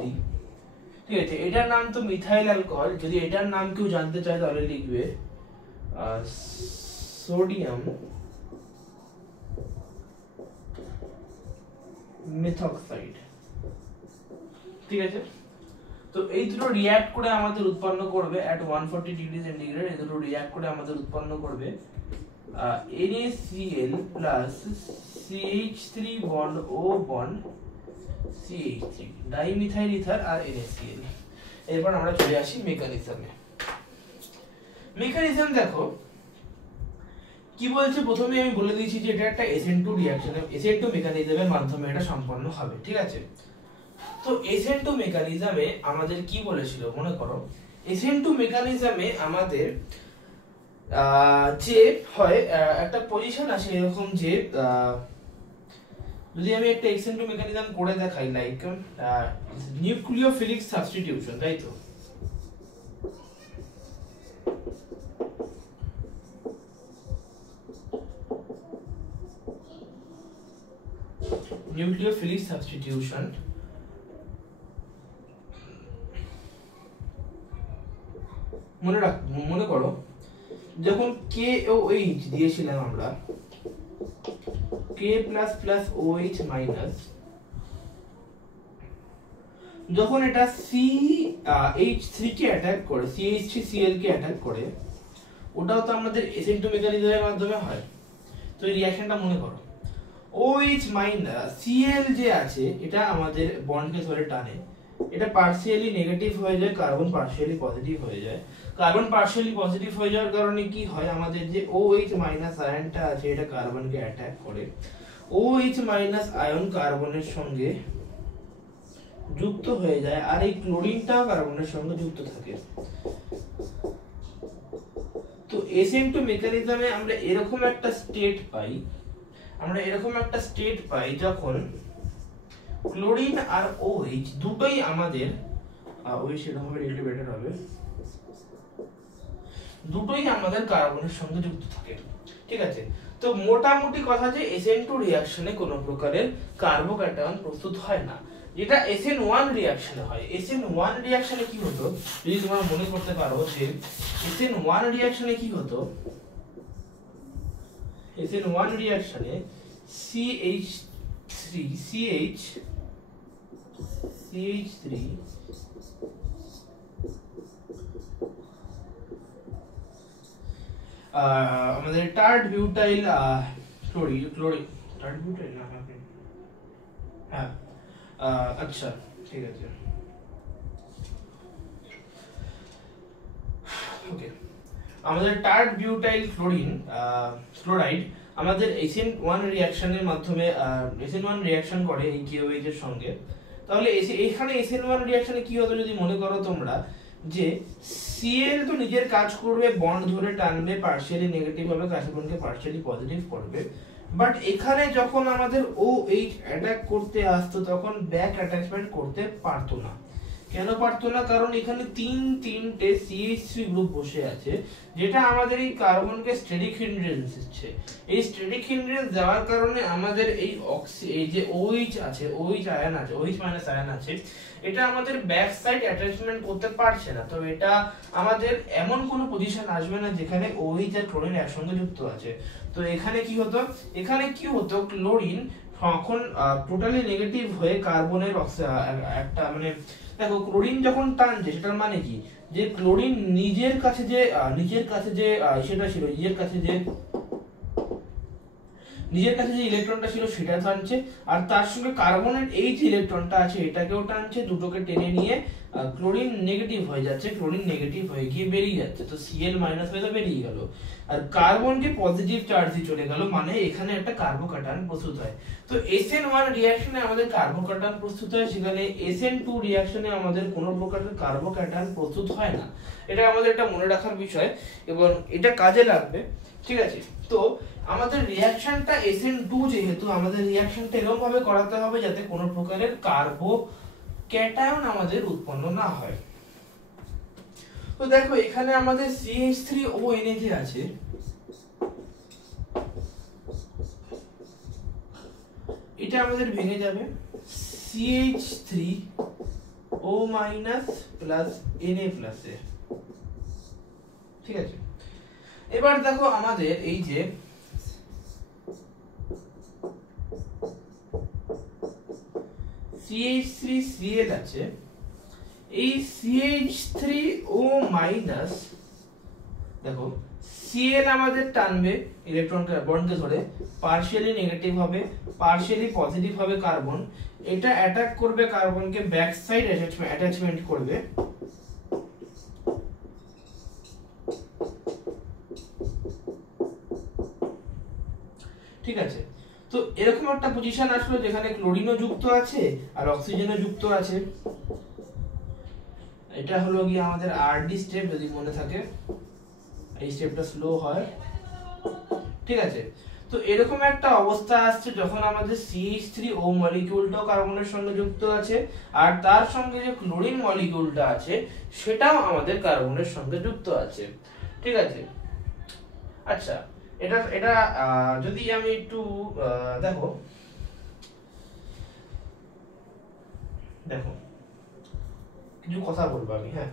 ঠিক আছে, এটার নাম তো মিথাইল অ্যালকোহল, যদি এটার নাম কেউ জানতে চায় তাহলে লিখবে সোডিয়াম মেথক্সাইড। ঠিক আছে, তো এই দুটো রিঅ্যাক্ট করে আমাদের উৎপন্ন করবে at 140 ডিগ্রি সেন্টিগ্রেড, এই দুটো রিঅ্যাক্ট করে আমাদের উৎপন্ন করবে NaCl plus CH3 bond O bond CH3, dimethyl ether আর NaCl। এরপর আমরা চলে আসি মেকানিজমে। মেকানিজম দেখো কি বলছে, প্রথমে আমি বলে দিয়েছি যে এটা একটা SN2 রিঅ্যাকশন, SN2 মেকানিজমের মাধ্যমে এটা সম্পন্ন হবে। ঠিক আছে, তো SN2 মেকানিজমে আমাদের কি বলেছিল মনে করো, SN2 মেকানিজমে আমাদের যে হয় একটা পজিশন আসে এরকম যে যদি আমি একটা SN2 মেকানিজম করে দেখাই, লাইক নিউক্লিওফিলিক সাবস্টিটিউশন, তাই তো? নিউক্লিওফিলিক সাবস্টিটিউশন মনে করো যখন KOH দিয়েছিলাম আমরা K++ OH মাইনাস, যখন এটা CH3 কে অ্যাটাক করে, CH3Cl কে অ্যাটাক করে, ওটাও তো আমাদের SN2 মেকানিজমের মাধ্যমে হয়। তো এই রিঅ্যাকশনটা মনে করো, OH মাইনাস Cl যে আছে এটা আমাদের বন্ডকে ধরে টানে, এটা পার্শিয়ালি নেগেটিভ হয়ে যায়, কার্বন পার্শিয়ালি পজিটিভ হয়ে যায়। কার্বন পার্শিয়ালি পজিটিভ হয়ে যাওয়ার কারণে কি হয়, আমাদের যে OH মাইনাস আয়নটা আছে এটা কার্বনকে অ্যাটাক করে, OH মাইনাস আয়ন কার্বনের সঙ্গে যুক্ত হয়ে যায়, আর এই ক্লোরিনটা কার্বনের সঙ্গে যুক্ত থাকে। তো SN2 মেকানিজমে আমরা এরকম একটা স্টেট পাই, যখন ক্লোরিন আর OH দুটোই আমাদের সেটা হবে একটু বেটার হবে, দুটোই আমাদের কার্বনের সঙ্গে যুক্ত থাকে। ঠিক আছে, তো মোটামুটি কথা যে SN2 রিঅ্যাকশনে কোনো প্রকারের কার্বোক্যাটায়ন প্রস্তুত হয় না, যেটা SN1 রিঅ্যাকশনে হয়। SN1 রিঅ্যাকশনে কি হতো, যদি তোমরা মনে করতে পারো যে SN1 রিঅ্যাকশনে কি হতো, SN1 রিঅ্যাকশনে CH3 আমাদের tart butyl chlorine tart butyl না, হ্যাঁ আচ্ছা ঠিক আছে, ওকে, আমাদের টার্ট বিউটাইল ক্লোরাইড আমাদের SN1 রিঅ্যাকশনের মাধ্যমে SN1 রিঅ্যাকশন করে এই KOH এর সঙ্গে। তাহলে এখানে SN1 রিঅ্যাকশনে কি হতো যদি মনে করো তোমরা, যে Cl তো নিজের কাজ করবে, বন্ড ধরে টানবে, পার্শিয়ালি নেগেটিভ হবে, কার্বনকে পার্শিয়ালি পজিটিভ করবে, বাট এখানে যখন আমাদের OH অ্যাটাক করতে আসতো তখন ব্যাক অ্যাটাচমেন্ট করতে পারতো না। কেন পারতো না? কারণ এখানে তিনটে CH3 গ্রুপ বসে আছে, যেটা আমাদের এই কার্বনকে স্টেরিক হিন্ড্রেন্স দিচ্ছে। এই স্টেরিক হিন্ড্রেন্স দেওয়ার কারণে আমাদের এই যে OH আছে, OH আয়ন আছে, OH মাইনাস আয়ন আছে, এটা আমাদের ব্যাক সাইড অ্যাটাচমেন্ট করতে পারছে না। তো এটা আমাদের এমন কোনো পজিশন আসবে না যেখানে OH আর ক্লোরিন একসঙ্গে যুক্ত আছে। তো এখানে কি হতো ক্লোরিন তখন টোটালি নেগেটিভ হয়ে কার্বনের একটা মানে দেখো ক্লোরিন যখন টানছে সেটার মানে কি, যে ক্লোরিন নিজের কাছে যে সেটা ছিল, নিজের কাছে যে ইলেকট্রনটা ছিল সেটা টানছে, আর তার সঙ্গে কার্বনের এই যে ইলেকট্রনটা আছে এটাকেও টানছে, দুটোকে টেনে নিয়ে ক্লোরিন নেগেটিভ হয়ে যাচ্ছে, ক্লোরিন নেগেটিভ হয়ে গিয়ে বেরিয়ে যাচ্ছে। তো Cl মাইনাস হয়ে তো বেরিয়ে গেল, আর কার্বনকে পজিটিভ চার্জে চলে গেল, মানে এখানে একটা কার্বোক্যাটায়ন প্রস্তুত হয়। তো SN1 রিঅ্যাকশনে আমাদের কার্বোক্যাটায়ন প্রস্তুত হয়, সেখানে SN2 রিঅ্যাকশনে আমাদের কোনো প্রকারের কার্বোক্যাটায়ন প্রস্তুত হয় না। এটা আমাদের একটা মনে রাখার বিষয় এবং এটা কাজে লাগবে। ঠিক আছে, তো আমাদের রিঅ্যাকশনটা SN2 যেহেতু আমাদের রিঅ্যাকশনটা এরকম ভাবে করাতে হবে যাতে কোনো প্রকারের কার্বোক্যাটায়ন আমাদের উৎপন্ন না হয়। তো দেখো এখানে আমাদের CH3ONA যে আছে, এটা আমাদের ভেঙে যাবে CH3O প্লাস Na প্লাস এ। ঠিক আছে, এবার দেখো আমাদের এই যে CH3Cl আছে, এই CH3O দেখো Cl আমাদের টানবে ইলেকট্রনকে বন্ডকে ধরে, পার্শিয়ালি নেগেটিভ হবে, পার্শিয়ালি পজিটিভ হবে কার্বন, এটা অ্যাটাক করবে কার্বনকে, ব্যাক সাইড অ্যাটাচমেন্ট করবে। ঠিক আছে, তো এরকম একটা পজিশন আসলো যেখানে ক্লোরিনও যুক্ত আছে আর অক্সিজেনও যুক্ত আছে। এটা হলো গিয়ে আমাদের RD স্টেপ, যদি মনে থাকে এই স্টেপটা স্লো হয়। ঠিক আছে, তো এরকম একটা অবস্থা আসছে যখন আমাদের CH3O মলিকিউলটাও কার্বনের সঙ্গে যুক্ত আছে, আর তার সঙ্গে যে ক্লোরিন মলিকিউলটা আছে সেটাও আমাদের কার্বনের সঙ্গে যুক্ত আছে। ঠিক আছে, আচ্ছা এটা যদি আমি একটু দেখো দেখো কিছু কথা বলবো আমি, হ্যাঁ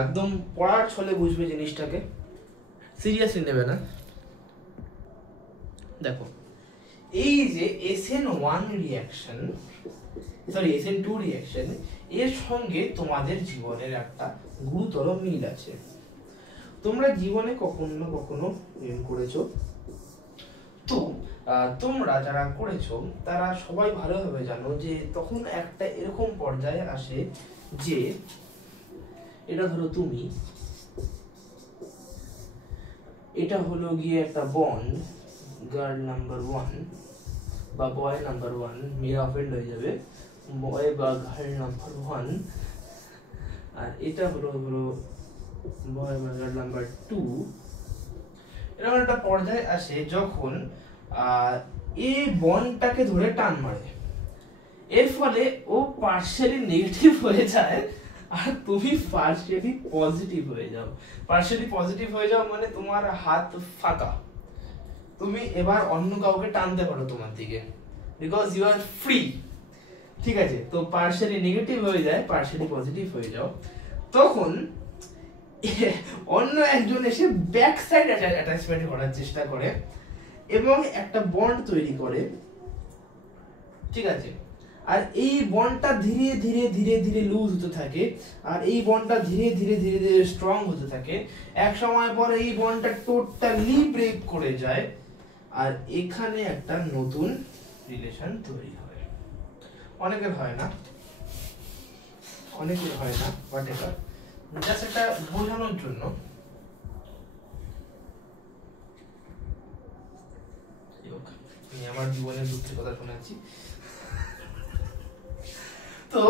একদম পড়ার ছলে বুঝবে জিনিসটাকে, সিরিয়াসলি নেবে না। দেখো এই যে SN1 reaction, sorry SN2 reaction, এর সঙ্গে তোমাদের জীবনের একটা গুরুতর মিল আছে। তোমরা জীবনে কখনো না কখনো প্রেম করেছো, তো তোমরা যারা করেছো তারা সবাই ভালোভাবে জানো যে তখন একটা এরকম পর্যায়ে আসে যে এটা ধরো তুমি, এটা হলো গিয়ে একটা বন্ড, গার্ল নাম্বার 1 বা বয় নাম্বার 1, মেয়ে অফেন্ড হয়ে যাবে, বয় বা গার্ল নাম্বার 1, আর এটা হলো বয় বা গার্ল নাম্বার 2। এরকম একটা পর্যায়ে আসে যখন এই বন্ডটাকে ধরে টান মারে, এর ফলে ও পার্শিয়ালি নেগেটিভ হয়ে যায় আর তুমি পার্শিয়ালি পজিটিভ হয়ে যাও। পার্শিয়ালি পজিটিভ হয়ে যাও মানে তোমার হাত ফাঁকা, তুমি এবার অন্য কাউকে টানতে পারো তোমার দিকে, বিকজ ইউ আর ফ্রি। ঠিক আছে, তো পার্শিয়ালি নেগেটিভ হয়ে যায়, পার্শিয়ালি পজিটিভ হয়ে যাও, তখন অন্য একজন এসে ব্যাক সাইড অ্যাটাচমেন্ট করার চেষ্টা করে এবং একটা বন্ড তৈরি করে। ঠিক আছে, আর এই বন্ডটা ধীরে ধীরে ধীরে ধীরে লুজ হতে থাকে, আর এই বন্ডটা ধীরে ধীরে ধীরে ধীরে স্ট্রং হতে থাকে। এক সময় পর এই বন্ডটা টোটালি ব্রেক করে যায়, আর এখানে একটা নতুন রিলেশন তৈরি হয়। অনেকের হয় না, অনেকের হয় না, বাট এটা জাস্ট এটা বোঝানোর জন্য। আমি আমার জীবনের দুঃখের কথা শোনাচ্ছি। তো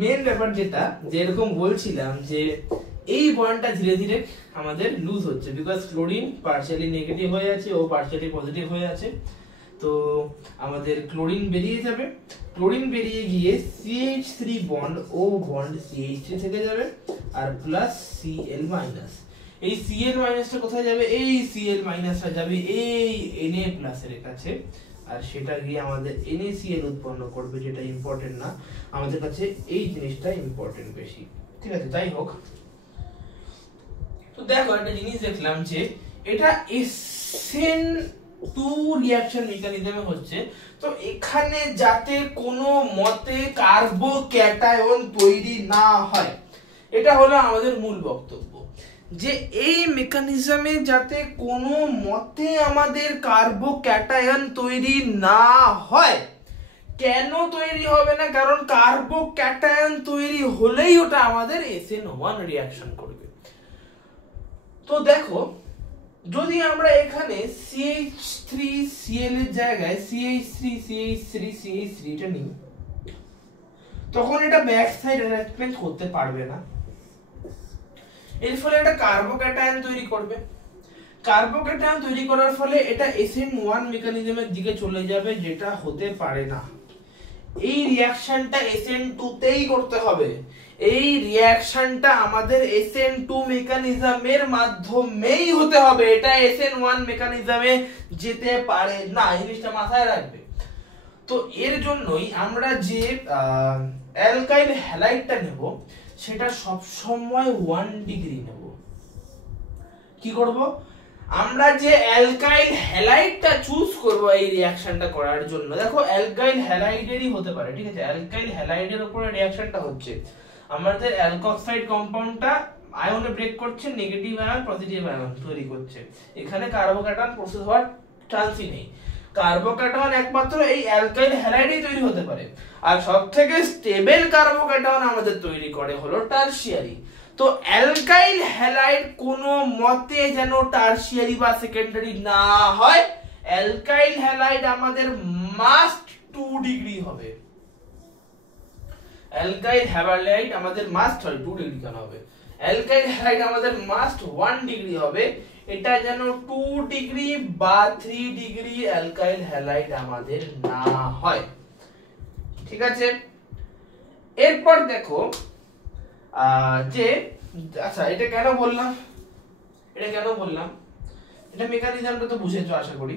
মেন ব্যাপার যেটা, যেরকম বলছিলাম যে এই বন্ডটা ধীরে ধীরে আমাদের লুজ হচ্ছে, বিকজ ক্লোরিন পার্শিয়ালি নেগেটিভ হয়ে আছে ও পার্শিয়ালি পজিটিভ হয়ে আছে। তো আমাদের ক্লোরিন বেরিয়ে যাবে, ক্লোরিন বেরিয়ে গিয়ে CH3 বন্ড ও বন্ড CH3 থেকে যাবে, আর প্লাস Cl মাইনাস। এই Cl মাইনাসটা কোথায় যাবে? এই Cl মাইনাসটা যাবে এই Na প্লাসের কাছে, আর সেটা গিয়ে আমাদের NaCl উৎপন্ন করবে, যেটা ইম্পর্টেন্ট না, আমাদের কাছে এই জিনিসটা ইম্পর্টেন্ট বেশি। ঠিক আছে, যাই হোক। তো দেখো একটা জিনিস দেখলাম যে এটা SN2 রিঅ্যাকশন মেকানিজমে হচ্ছে, তো এখানে যাতে কোনো মতে কার্বোক্যাটায়ন তৈরি না হয়, এটা হলো আমাদের মূল বক্তব্য, যে এই মেকানিজমে যাতে কোনো মতে আমাদের কার্বোক্যাটায়ন তৈরি না হয়। কেন তৈরি হবে না? কারণ কার্বোক্যাটায়ন তৈরি হলেই ওটা আমাদের SN1 রিঅ্যাকশন করবে। তো দেখো, যদি আমরা এখানে CH3Cl এর জায়গায় CH3 টা নিই, তখন এটা ব্যাক সাইড অ্যাটাচমেন্ট করতে পারবে না, এর ফলে এটা কার্বোক্যাটায়ন তৈরি করবে। কার্বোক্যাটায়ন তৈরি করার ফলে এটা SN1 মেকানিজমের দিকে চলে যাবে, যেটা হতে পারে না। এই রিঅ্যাকশনটা SN2 তেই করতে হবে। এই রিঅ্যাকশনটা আমাদের SN2 মেকানিজমের মাধ্যমেই হতে হবে, এটা SN1 মেকানিজমে যেতে পারে না, এই জিনিসটা মাথায় রাখবে। তো এর জন্যই আমরা যে অ্যালকাইল হ্যালাইডটা নেব, সেটা সব সময় 1 ডিগ্রি নেব। কি করব? আমরা যে অ্যালকাইল হ্যালাইডটা চুজ করব এই রিঅ্যাকশনটা করার জন্য, দেখো অ্যালকাইল হ্যালাইডেরই হতে পারে, ঠিক আছে, অ্যালকাইল হ্যালাইডের উপরে রিঅ্যাকশনটা হচ্ছে, আমাদের অ্যালকক্সাইড কম্পাউন্ডটা আয়নে ব্রেক করছে, নেগেটিভ আয়ন পজিটিভ আয়ন তৈরি করছে, এখানে কার্বোক্যাটায়ন প্রসেস হওয়ার চান্সই নেই। কার্বোক্যাটায়ন একমাত্র এই অ্যালকাইল হ্যালাইডেই তৈরি হতে পারে, আর সবথেকে স্টেবল কার্বোক্যাটায়ন আমাদের তৈরি করে হলো টারশিয়ারি। তো অ্যালকাইল হ্যালাইড কোনো মতে যেন টারশিয়ারি বা সেকেন্ডারি না হয়, অ্যালকাইল হ্যালাইড আমাদের মাস্ট 2 ডিগ্রি হবে। অ্যালকাইল হ্যালাইড আমাদের মাস্ট 2 ডিগ্রি কেন হবে? অ্যালকাইল হ্যালাইড আমাদের মাস্ট 1 ডিগ্রি হবে, এটা যেন 2 ডিগ্রি বা 3 ডিগ্রি অ্যালকাইল হ্যালাইড আমাদের না হয়। ঠিক আছে, এরপর দেখো যে আচ্ছা এটা কেন বললাম, এটা মেকানিজমটা তো বুঝেছো আশা করি।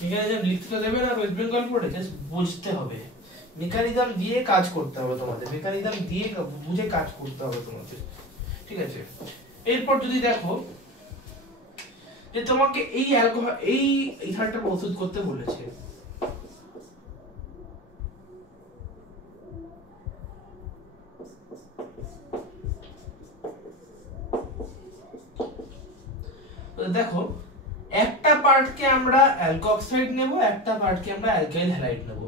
মেকানিজম লিখতে দেবে না ওয়েস্ট বেঙ্গল বোর্ডে, জাস্ট বুঝতে হবে মেকানিজম দিয়ে কাজ করতে হবে তোমাদের, মেকানিজম দিয়ে বুঝে কাজ করতে হবে তোমাদের, ঠিক আছে। এরপর যদি দেখো যে তোমাকে এই অ্যালকোহল এই ইথারটা প্রস্তুত করতে বলেছে, দেখো একটা পার্টকে আমরা অ্যালকোক্সাইড নেব, একটা পার্টকে আমরা অ্যালকাইল হ্যালাইড নেব।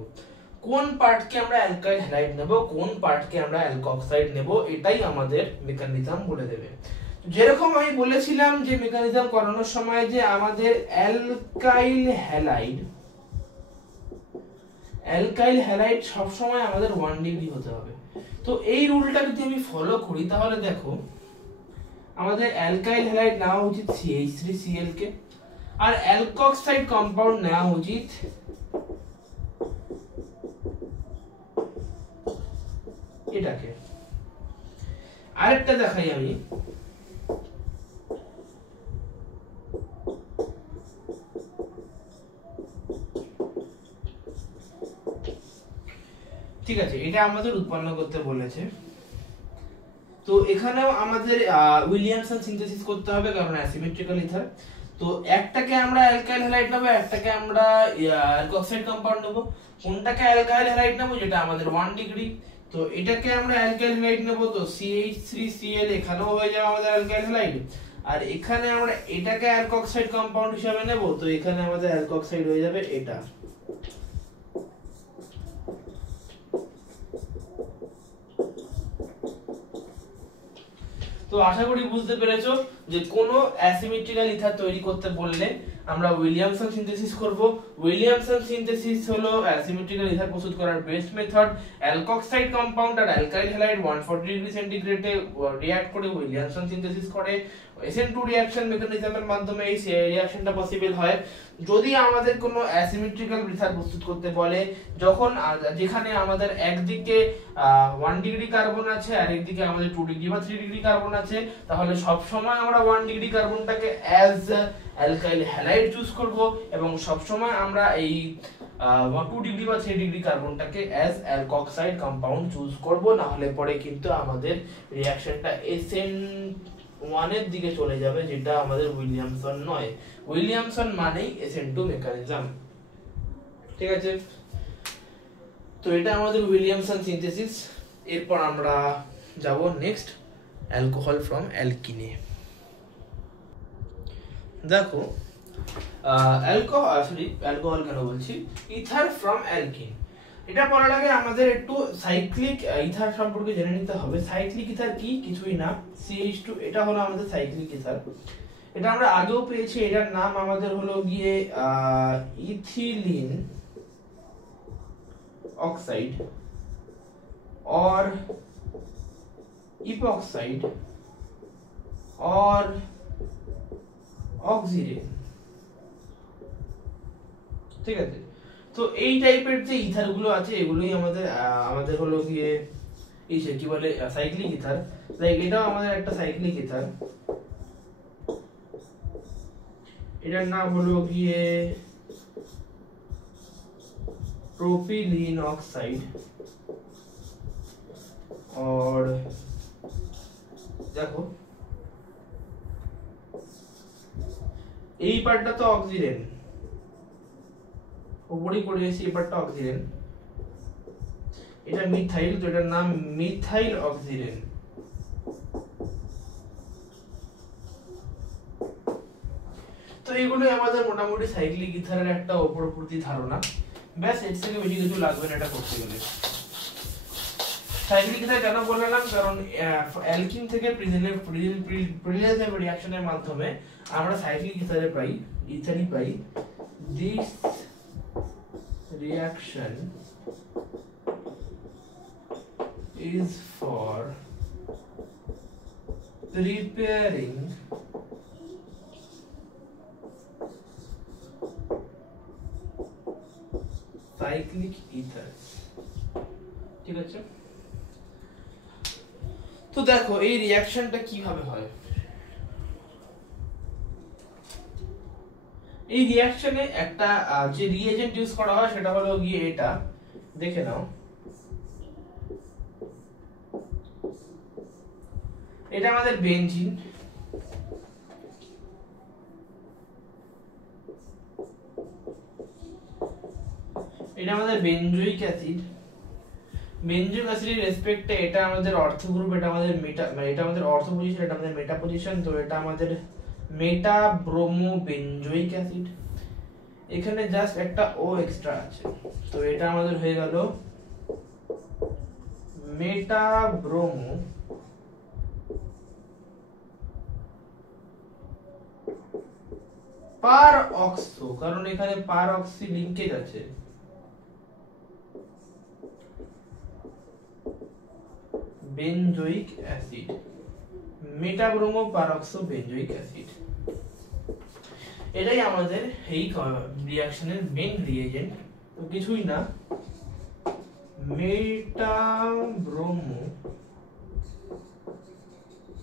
কোন পার্টকে আমরা অ্যালকাইল হ্যালাইড নেব, কোন পার্টকে আমরা অ্যালকোক্সাইড নেব, এটাই আমাদের মেকানিজম বলে দেবে। যেরকম আমি বলেছিলাম যে মেকানিজম করানোর সময় যে আমাদের অ্যালকাইল হ্যালাইড সব সময় আমাদের 1 ডিগ্রি হতে হবে। তো এই রুলটা যদি আমি ফলো করি তাহলে দেখো আমাদের অ্যালকাইল হ্যালাইড নেওয়া উচিত CH3Cl কে, আর অ্যালকোক্সাইড কম্পাউন্ড নেওয়া উচিত এটাকে। আরেকটা দেখাই আমি, ঠিক আছে, এটা আমাদের উৎপন্ন করতে বলেছে। তো এখানেও আমাদের উইলিয়ামসন সিনথেসিস করতে হবে কারণ অ্যাসিমেট্রিক্যাল ইথার। তো একটাকে আমরা অ্যালকাইল হ্যালাইড নেব, একটাকে আমরা অ্যালকোক্সাইড কম্পাউন্ড নেব। কোনটাকে অ্যালকাইল হ্যালাইড নেব, যেটা আমাদের 1 ডিগ্রি, তো এটাকে আমরা অ্যালকাইল হ্যালাইড নেব। তো CH3Cl এখানেও হয়ে যাবে আমাদের অ্যালকাইল হ্যালাইড, আর এখানে আমরা এটাকে অ্যালকোক্সাইড কম্পাউন্ড হিসেবে নেব, তো এখানে আমাদের অ্যালকোক্সাইড হয়ে যাবে এটা। তো আশা করি বুঝতে পেরেছো যে কোনো অ্যাসিমেট্রিক্যাল ইথার তৈরি করতে বললে আমরা উইলিয়ামসন সিনথেসিস করব। উইলিয়ামসন সিনথেসিস হলো অ্যাসিমেট্রিক্যাল ইথার প্রস্তুত করার বেস্ট মেথড। অ্যালকোক্সাইড কম্পাউন্ড আর অ্যালকাইল হ্যালাইড 140 ডিগ্রি সেন্টিগ্রেডে রিঅ্যাক্ট করে উইলিয়ামসন সিনথেসিস করে। SN2 রিঅ্যাকশন মেকানিজমের মাধ্যমে এই রিঅ্যাকশনটা পসিবল হয়। যদি আমাদের কোনো অ্যাসিমেট্রিক্যাল ইথার প্রস্তুত করতে বলে, যখন যেখানে আমাদের একদিকে 1 ডিগ্রি কার্বন আছে আর একদিকে আমাদের 2 ডিগ্রি বা 3 ডিগ্রি কার্বন আছে, তাহলে সব সময় আমরা 1 ডিগ্রি কার্বনটাকে অ্যাজ অ্যালকাইল হ্যালাইড চুজ করব, এবং সব সময় আমরা এই 2 ডিগ্রি বা 3 ডিগ্রি কার্বনটাকে অ্যাজ অ্যালকোক্সাইড কম্পাউন্ড চুজ করব। না হলে পরে কিন্তু আমাদের রিঅ্যাকশনটা SN1 এর দিকে চলে যাবে, যেটা আমাদের উইলিয়ামসন নয়। উইলিয়ামসন মানেই SN2 মেকানিজম, ঠিক আছে। তো এটা আমাদের উইলিয়ামসন সিনথেসিস। এরপর আমরা যাব নেক্সট অ্যালকোহল ফ্রম অ্যালকিনে। দেখো অ্যালকোহল কেন বলছি, ইথার ফ্রম অ্যালকিন। এটা পড়ার আগে আমাদের একটু সাইক্লিক ইথার সম্পর্কে জেনে নিতে হবে। সাইক্লিক ইথার কি? কিছুই না, CH2, এটা হলো আমাদের সাইক্লিক ইথার। এটা আমরা আগেও পেয়েছি, এটার নাম আমাদের হলো গিয়ে ethylene oxide or epoxide or oxidane, ঠিক আছে। তো এই টাইপের যে ইথার গুলো আছে এগুলোই আমাদের হলো গিয়ে কি বলে সাইক্লিক ইথার। লাইক এটাও আমাদের একটা সাইক্লিক ইথার, এটার নাম হলো গিয়ে প্রোপিলিন অক্সাইড और দেখো এই পার্টটা তো অক্সিজেন, উপরেই পড়েছি, এই পার্টটা অক্সিজেন, এটা মিথাইল, তো এটার নাম মিথাইল অক্সিজেন। তো এগুলোই আমাদের মোটামুটি সাইক্লিক ইথারের একটা অপরপূর্তি ধারণা। ব্যাস, এর থেকে বেশি কিছু লাগবে না এটা করতে গেলে। সাইক্লিক ইথার কেন বললাম, কারণ অ্যালকিন থেকে প্রিলিয়াম রিঅ্যাকশনের মাধ্যমে আমরা সাইক্লিক ইথারই পাই। This reaction is for preparing cyclic ethers, ঠিক আছে। তো দেখো এই রিঅ্যাকশনটা কিভাবে হয়। এই রিঅ্যাকশনে একটা যে রিএজেন্ট ইউজ করা হয় সেটা হলো গিয়ে এটা, দেখে নাও এটা আমাদের বেনজিন, এটা আমাদের বেনজোইক অ্যাসিড। বেনজোইক অ্যাসিডের রেসপেক্টে এটা আমাদের অর্থ গ্রুপ, এটা আমাদের মেটা, মানে এটা আমাদের অর্থ পজিশন, এটা আমাদের মেটা পজিশন। তো এটা আমাদের মেটা ব্রোমো বেনজোইক অ্যাসিড। এখানে জাস্ট একটা ও এক্সট্রা আছে, তো এটা আমাদের হয়ে গেল মেটা ব্রোমো পার অক্সো, কারণ এখানে পার অক্সি লিংকেজ আছে। Benzoic acid, meta bromo peroxo benzoic acid. এটাই আমাদের এই রিঅ্যাকশনের মেইন রিএজেন্ট। তো কিছুই না, meta bromo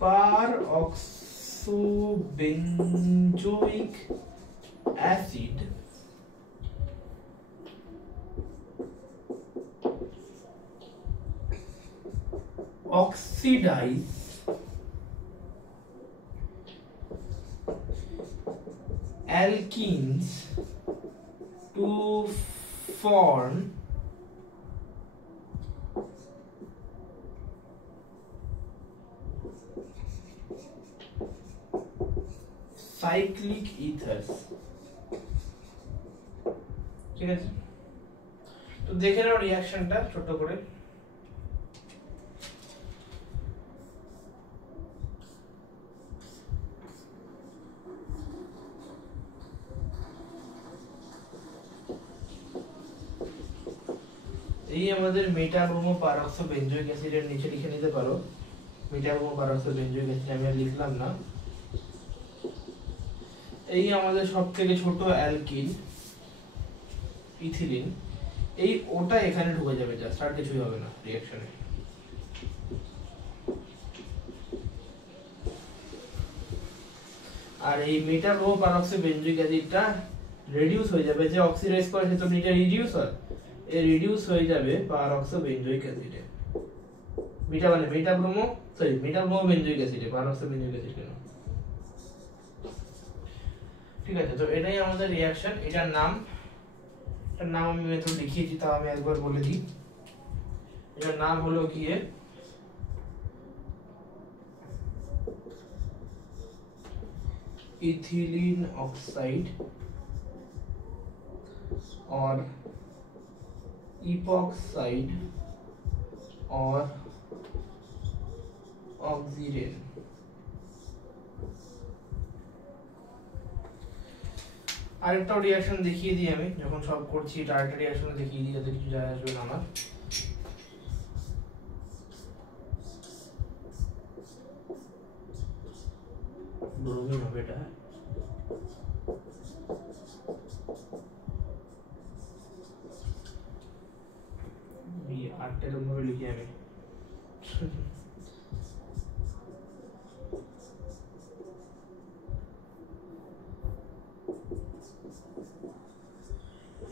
peroxo benzoic acid oxidize alkenes to form cyclic ethers। ঠিক আছে, তো দেখে নাও রিঅ্যাকশনটা ছোট করে। এই আমাদের মেটা ব্রোমো পার অক্সো বেনজোইক অ্যাসিডের নিচে লিখে নিতে পারো, মেটা bromo peroxo benzoic acid আমি আর লিখলাম না। এই আমাদের সবথেকে ছোট অ্যালকিন ইথিলিন, এই ওটা এখানে ঢুকে যাবে, জাস্ট আর কিছুই হবে না রিঅ্যাকশনে। আর এই মেটা bromo peroxo benzoic অ্যাসিডটা reduce হয়ে যাবে, যে অক্সিডাইজ করে সে তো নিচে রিডিউস হয়, এই রিডিউস হয়ে যাবে পার অক্সো বেনজোইক অ্যাসিডে। মেটা মানে মেটা ব্রোমো, সরি মেটা ব্রোমো বেনজোইক অ্যাসিডে, পার অক্সো বেনজোইক অ্যাসিড কেন। ঠিক আছে, তো এটাই আমাদের রিঅ্যাকশন। এটার নাম আমি মেথড লিখিয়েছি, তাও আমি একবার বলে দিই। এটার নাম হলো গিয়ে ইথিলিন অক্সাইড और epoxide और oxidane। আরেকটা রিঅ্যাকশন দেখিয়ে দিই আমি, যখন সব করছি এটা আরেকটা রিঅ্যাকশন দেখিয়ে দিই, যাতে কিছু যায় আসবে না আমার। ব্রোমিন হবে এটা, এই আটটা এরকম ভাবে লিখি আমি।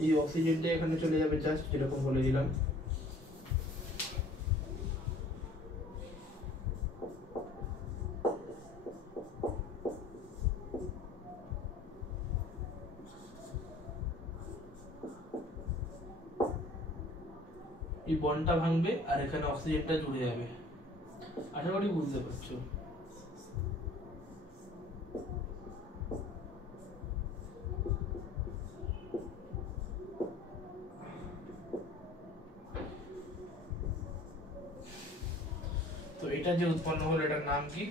এই অক্সিজেনটা এখানে চলে যাবে, জাস্ট যেরকম বলে দিলাম। এই বন্ডটা ভাঙবে আর এখানে অক্সিজেনটা জুড়ে যাবে। আশা করি বুঝতে পারছো। তো এটা যে উৎপন্ন হলো, এটার নাম কি?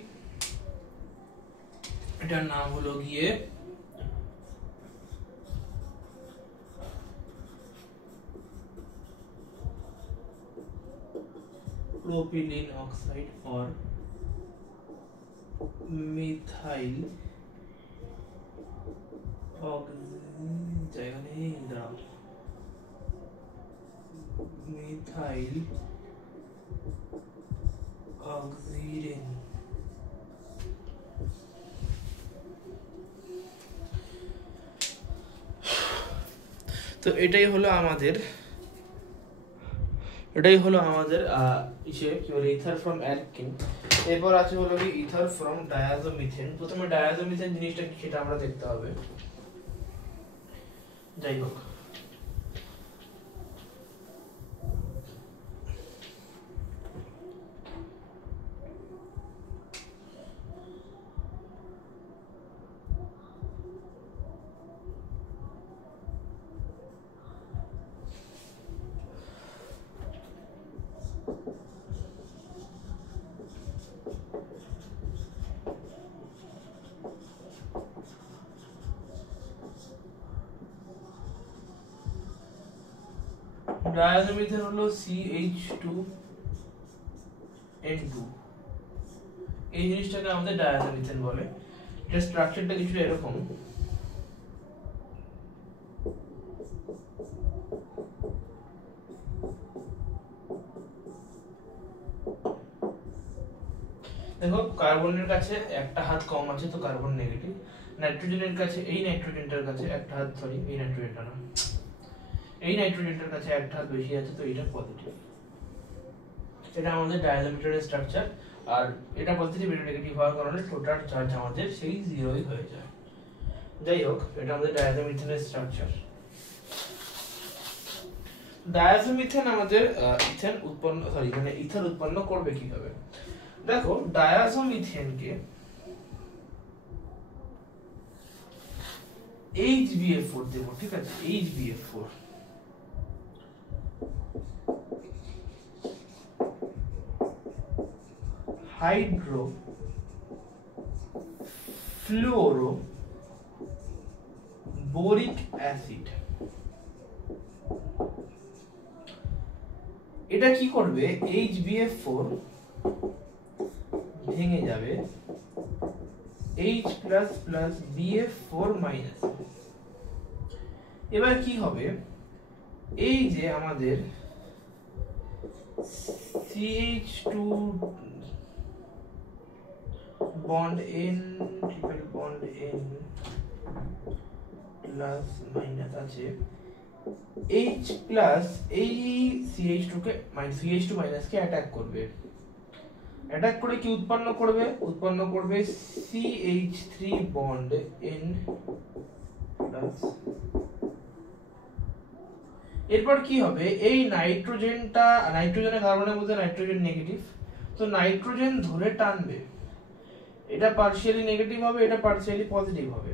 এটার নাম হলো গিয়ে propylene oxide or methyl methyl oxidane। তো এটাই হলো আমাদের ইসে কি বলে ইথার ফ্রম অ্যালকিন। এরপর আছে হলো কি ইথার ফ্রম ডায়াজোমিথেন। প্রথমে ডায়াজোমিথেন জিনিসটা কি সেটা আমরা দেখতে হবে। যাই হোক, ডায়াজোমিথেন হলো CH2N2, এই জিনিসটাকে আমাদের ডায়াজোমিথেন বলে। এটা স্ট্রাকচারটা কিছুটা এরকম। দেখো কার্বনের কাছে একটা হাত কম আছে তো কার্বন নেগেটিভ, নাইট্রোজেনের কাছে এই নাইট্রোজেনটার কাছে একটা হাত, সরি এই নাইট্রোজেনটা না, এই নাইট্রোজেনটার কাছে একটা হাত বেশি আছে তো এটা পজিটিভ। এটা আমাদের ডায়াজোমিটারের স্ট্রাকচার। আর এটা পজিটিভ এটা নেগেটিভ হওয়ার কারণে টোটাল চার্জ আমাদের সেই জিরোই হয়ে যায়। যাই হোক, এটা আমাদের ডায়াজোমিথেনের স্ট্রাকচার। ডায়াজোমিথেন আমাদের ইথেন উৎপন্ন, সরি মানে ইথার উৎপন্ন করবে কিভাবে। দেখো ডায়াজোমিথেনকে HBF4 দেব, ঠিক আছে, HBF4 হাইড্রো ফ্লুওরো বোরিক অ্যাসিড। এটা কি করবে, HBF4 ভেঙে যাবে H++ BF4-। এবার কি হবে, এই যে আমাদের CH2 bond N triple bond N plus minus আছে, H প্লাস এই CH2 কে CH2 মাইনাস কে অ্যাটাক করবে। অ্যাটাক করে কি উৎপন্ন করবে, উৎপন্ন করবে CH3 বন্ড N প্লাস। এরপর কি হবে, এই নাইট্রোজেনটা, নাইট্রোজেনের কার্বনের মধ্যে নাইট্রোজেন নেগেটিভ, তো নাইট্রোজেন ধরে টানবে, এটা পার্শিয়ালি নেগেটিভ হবে, এটা পার্শিয়ালি পজিটিভ হবে।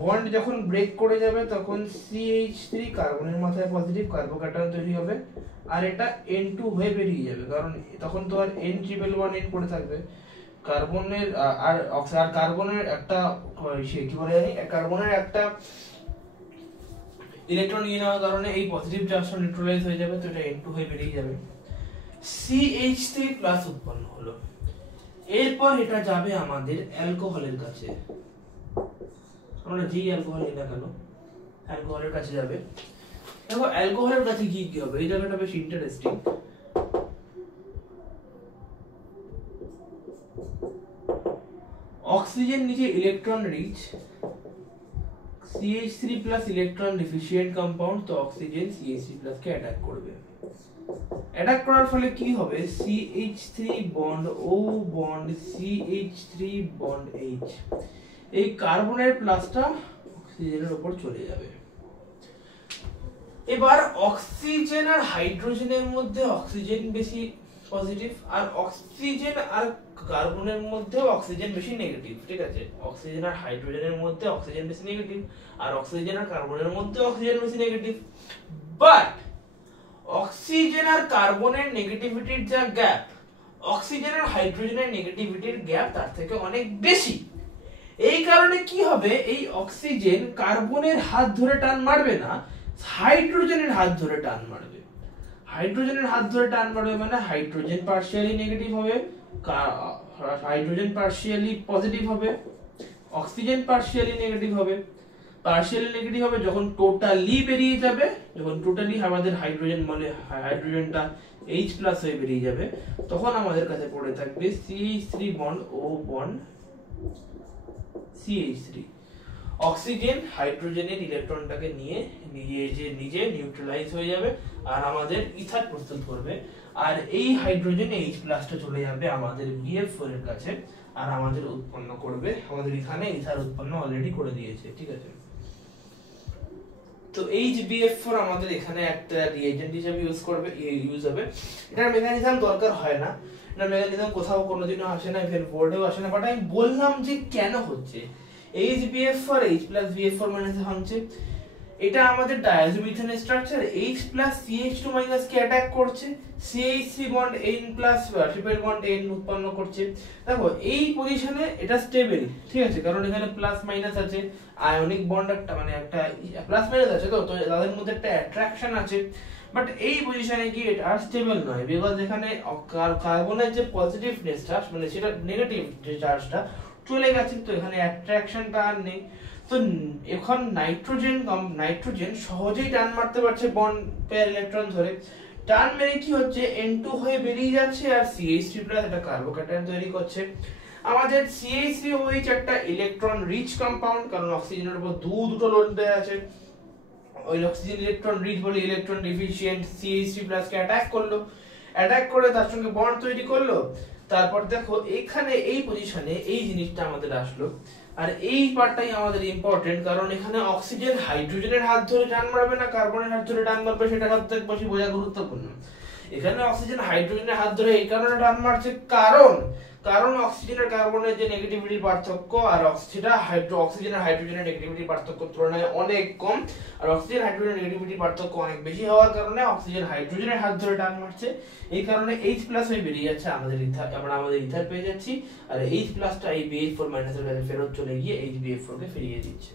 বন্ড যখন ব্রেক করে যাবে তখন CH3 কার্বনের মাথায় পজিটিভ কার্বোক্যাটায়ন তৈরি হবে, আর এটা N2 হয়ে বেরিয়ে যাবে, কারণ তখন তো আর N111N পড়ে থাকবে। কার্বনের আর কার্বনের একটা কি বলে জানি, কার্বনের একটা ইলেকট্রন নিয়ে নেওয়ার কারণে এই পজিটিভ চার্জটা নিউট্রালাইজ হয়ে যাবে, তো এটা N2 হয়ে বেরিয়ে যাবে, CH3+ উৎপন্ন হলো। এরপর এটা যাবে আমাদের অ্যালকোহলের কাছে, আমরা যেই অ্যালকোহল নিই না কেন অ্যালকোহলের কাছে যাবে। দেখো অ্যালকোহলের কাছে কি কি হবে, এই জায়গাটা বেশ ইন্টারেস্টিং। অক্সিজেন নিচে electron rich, CH3+ electron deficient compound, তো অক্সিজেন CH3+ কে অ্যাটাক করবে। অ্যাটাক করার ফলে কি হবে, CH3 bond O bond CH3 bond H, এই কার্বনের প্লাসটা অক্সিজেনের উপর চলে যাবে। এবার অক্সিজেন আর হাইড্রোজেনের মধ্যে অক্সিজেন বেশি পজিটিভ, আর অক্সিজেন আর কার্বনের মধ্যে অক্সিজেন বেশি নেগেটিভ, ঠিক আছে। অক্সিজেন আর হাইড্রোজেনের মধ্যে অক্সিজেন বেশি নেগেটিভ, আর অক্সিজেন আর কার্বনের মধ্যে অক্সিজেন বেশি নেগেটিভ। বাট অক্সিজেন আর কার্বনের নেগেটিভিটির যা গ্যাপ, অক্সিজেন আর হাইড্রোজেনের নেগেটিভিটির গ্যাপ তার থেকে অনেক বেশি। এই কারণে কি হবে, এই অক্সিজেন কার্বনের হাত ধরে টান মারবে না, হাইড্রোজেনের হাত ধরে টান মারবে। হাইড্রোজেনের হাত ধরে টান মারবে মানে হাইড্রোজেন পার্শিয়ালি নেগেটিভ হবে, হাইড্রোজেন পার্শিয়ালি পজিটিভ হবে, অক্সিজেন পার্শিয়ালি নেগেটিভ হবে। পার্শিয়ালি নেগেটিভ হবে যখন টোটালি বেরিয়ে যাবে, যখন টোটালি আমাদের হাইড্রোজেন মানে হাইড্রোজেনটা H+ হয়ে বেরিয়ে যাবে, তখন আমাদের কাছে পড়ে থাকবে CH3 bond O bond CH3। Oxygen হাইড্রোজেনের ইলেকট্রনটাকে নিয়ে নিজে নিউট্রালাইজ হয়ে যাবে আর আমাদের ইথার প্রস্তুত করবে, আর এই হাইড্রোজেন H+ চলে যাবে আমাদের BF4 এর কাছে আর আমাদের উৎপন্ন করবে, আমাদের এখানে ইথার উৎপন্ন অলরেডি করে দিয়েছে, ঠিক আছে। তো HBF4 আমাদের এখানে একটা রিএজেন্ট হিসেবে ইউজ হবে। এটার মেকানিজম দরকার হয় না, এটার মেকানিজম কোথাও কোনোদিনও আসে না, ইভেন বোর্ডেও আসে না, বাট আমি বললাম যে কেন হচ্ছে HBF4 H+BF4 হচ্ছে। এটা আমাদের ডায়াজোমিথেনের স্ট্রাকচার, H+CH2- কে অ্যাটাক করছে, CH3 bond N+ triple bond N উৎপন্ন করছে। দেখো এই পজিশনে এটা স্টেবল, ঠিক আছে, কারণ এখানে প্লাস মাইনাস আছে, আয়নিক বন্ড একটা মানে একটা প্লাস মাইনাস আছে, তো তাদের মধ্যে একটা অ্যাট্রাকশন আছে, বাট এই পজিশনে কি এটা আর স্টেবল নয়, বিকজ এখানে কার্বনের যে পজিটিভনেসটা মানে সেটা নেগেটিভ যে চার্জটা চলে গেছে, তো এখানে অ্যাট্রাকশনটা আর নেই। তো এখন নাইট্রোজেন সহজেই টান মারতে পারছে বন্ড পেয়ার ইলেকট্রন ধরে, টান মেরে কি হচ্ছে N2 হয়ে বেরিয়ে যাচ্ছে আর CH3+ একটা কার্বোক্যাটায়ন তৈরি করছে। আমাদের CH3OH একটা ইলেকট্রন রিচ কম্পাউন্ড, কারণ অক্সিজেনের উপর দুটো লোড দেয়া আছে, ওই অক্সিজেন ইলেকট্রন রিচ বলে ইলেকট্রন ডিফিশিয়েন্ট CH3+ কে অ্যাটাক করলো, অ্যাটাক করে তার সঙ্গে বন্ড তৈরি করলো। তারপর দেখো এখানে এই পজিশনে এই জিনিসটা আমাদের আসলো, আর এই পার্টটাই আমাদের ইম্পর্টেন্ট, কারণ এখানে অক্সিজেন হাইড্রোজেনের হাত ধরে টান মারবে না কার্বনের হাত ধরে টান মারবে, সেটা সবথেকে বেশি বোঝা গুরুত্বপূর্ণ। এখানে অক্সিজেন হাইড্রোজেনের হাত ধরে এই কারণে টান মারছে কারণ অক্সিজেন আর কার্বনের যে নেগেটিভিটির পার্থক্য আর অক্সিজেন আর হাইড্রোজেনের নেগেটিভিটির পার্থক্য তুলনায় অনেক কম, আর অক্সিজেন হাইড্রোজেনের নেগেটিভিটির পার্থক্য অনেক বেশি হওয়ার কারণে অক্সিজেন হাইড্রোজেনের হাত ধরে টান মারছে, এই কারণে H+ হয়ে বেরিয়ে যাচ্ছে আমাদের ইথার পেয়ে যাচ্ছি, আর H+টা এই BH4- এর কাছে ফেরত চলে গিয়ে HBF4 কে ফিরিয়ে দিচ্ছে।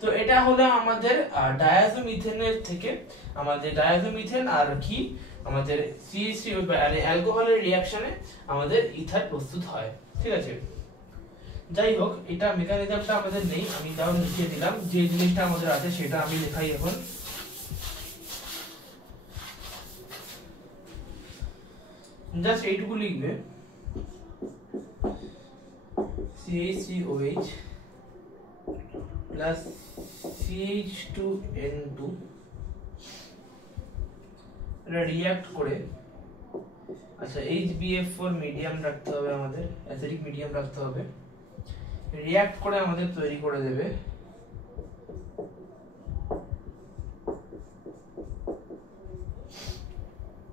তো এটা হলো আমাদের ডায়াজোমিথেনের থেকে আমাদের ডায়াজোমিথেন আর কি আমাদের CH3 মানে অ্যালকোহলের রিঅ্যাকশনে আমাদের ইথার প্রস্তুত হয়, ঠিক আছে। যাই হোক, এটা মেকানিজমটা আমাদের নেই, আমি তাও লিখে দিলাম, যে জিনিসটা আমাদের আছে সেটা আমি দেখাই এখন। জাস্ট এইটুকু লিখবে, CH3OH plus CH2N2 এটা রিঅ্যাক্ট করে, আচ্ছা HBF4 মিডিয়াম রাখতে হবে, আমাদের অ্যাসিডিক মিডিয়াম রাখতে হবে, রিঅ্যাক্ট করে আমাদের তৈরি করে দেবে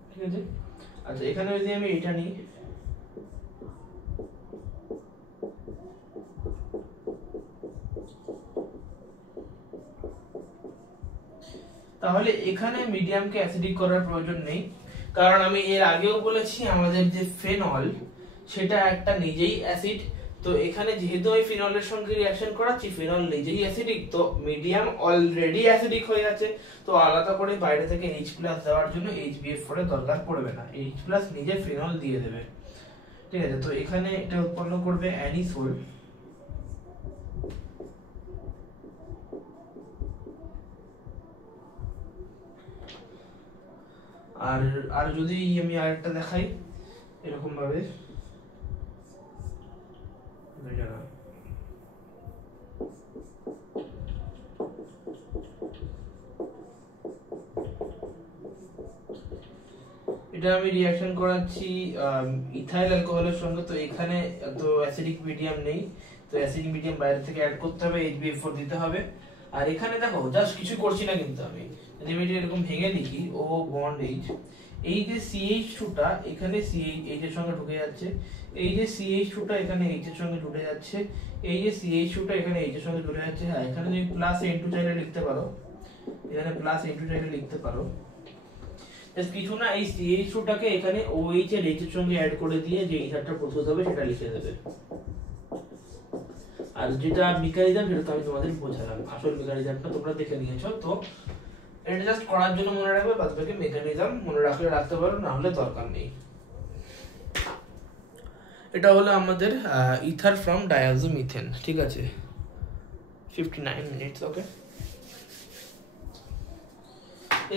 ঠিক আছে। আচ্ছা এখানে যদি আমি এটা নিই, তাহলে এখানে মিডিয়ামকে অ্যাসিডিক করার প্রয়োজন নেই, কারণ আমি এর আগেও বলেছি আমাদের যে ফেনল সেটা একটা নিজেই অ্যাসিড, তো এখানে যেহেতু আমি ফিনলের সঙ্গে রিঅ্যাকশন করাচ্ছি, ফিনল নিজেই অ্যাসিডিক, তো মিডিয়াম অলরেডি অ্যাসিডিক হয়ে আছে, তো আলাদা করে বাইরে থেকে H+ দেওয়ার জন্য HBF4 এর দরকার পড়বে না, H+ নিজে ফিনল দিয়ে দেবে, ঠিক আছে। তো এখানে এটা উৎপন্ন করবে অ্যানিসোল, আর যদি আমি আরেকটা দেখাই এরকম ভাবে, এটা আমি রিঅ্যাকশন করাচ্ছি ইথাইল অ্যালকোহলের সঙ্গে, তো এখানে তো অ্যাসিডিক মিডিয়াম নেই, তো অ্যাসিডিক মিডিয়াম বাইরে থেকে অ্যাড করতে হবে, HBF4 দিতে হবে, আর এখানে দেখো জাস্ট কিছু করছি না কিন্তু আমি যদি আমি এরকম ভেঙে লিখি O বন্ড H, এই যে CH2টা এখানে CH এর সঙ্গে ঢুকে যাচ্ছে, এই যে CH2টা এখানে H এর সঙ্গে ঢুকে যাচ্ছে, এই যে CH2টা এখানে H এর সঙ্গে ঢুকে যাচ্ছে, হ্যাঁ এখানে তুমি +N2 চাইলে লিখতে পারো, এখানে +N2 চাইলে লিখতে পারো, জাস্ট কিছু না, এই CH2টাকে এখানে OH এর H এর সঙ্গে অ্যাড করে দিয়ে যে ইথারটা প্রস্তুত হবে সেটা লিখে দেবে, আর যেটা মেকানিজম সেটা আমি তোমাদের বোঝালাম, আসল মেকানিজমটা তোমরা দেখে নিয়েছো, তো এটা জাস্ট করার জন্য মনে রাখবে, বাদ বাকি মেকানিজম মনে রাখলে রাখতে পারো, না হলে দরকার নেই। এটা হলো আমাদের ইথার ফ্রম ডায়াজোমিথেন, ঠিক আছে, 59 মিনিটস, ওকে।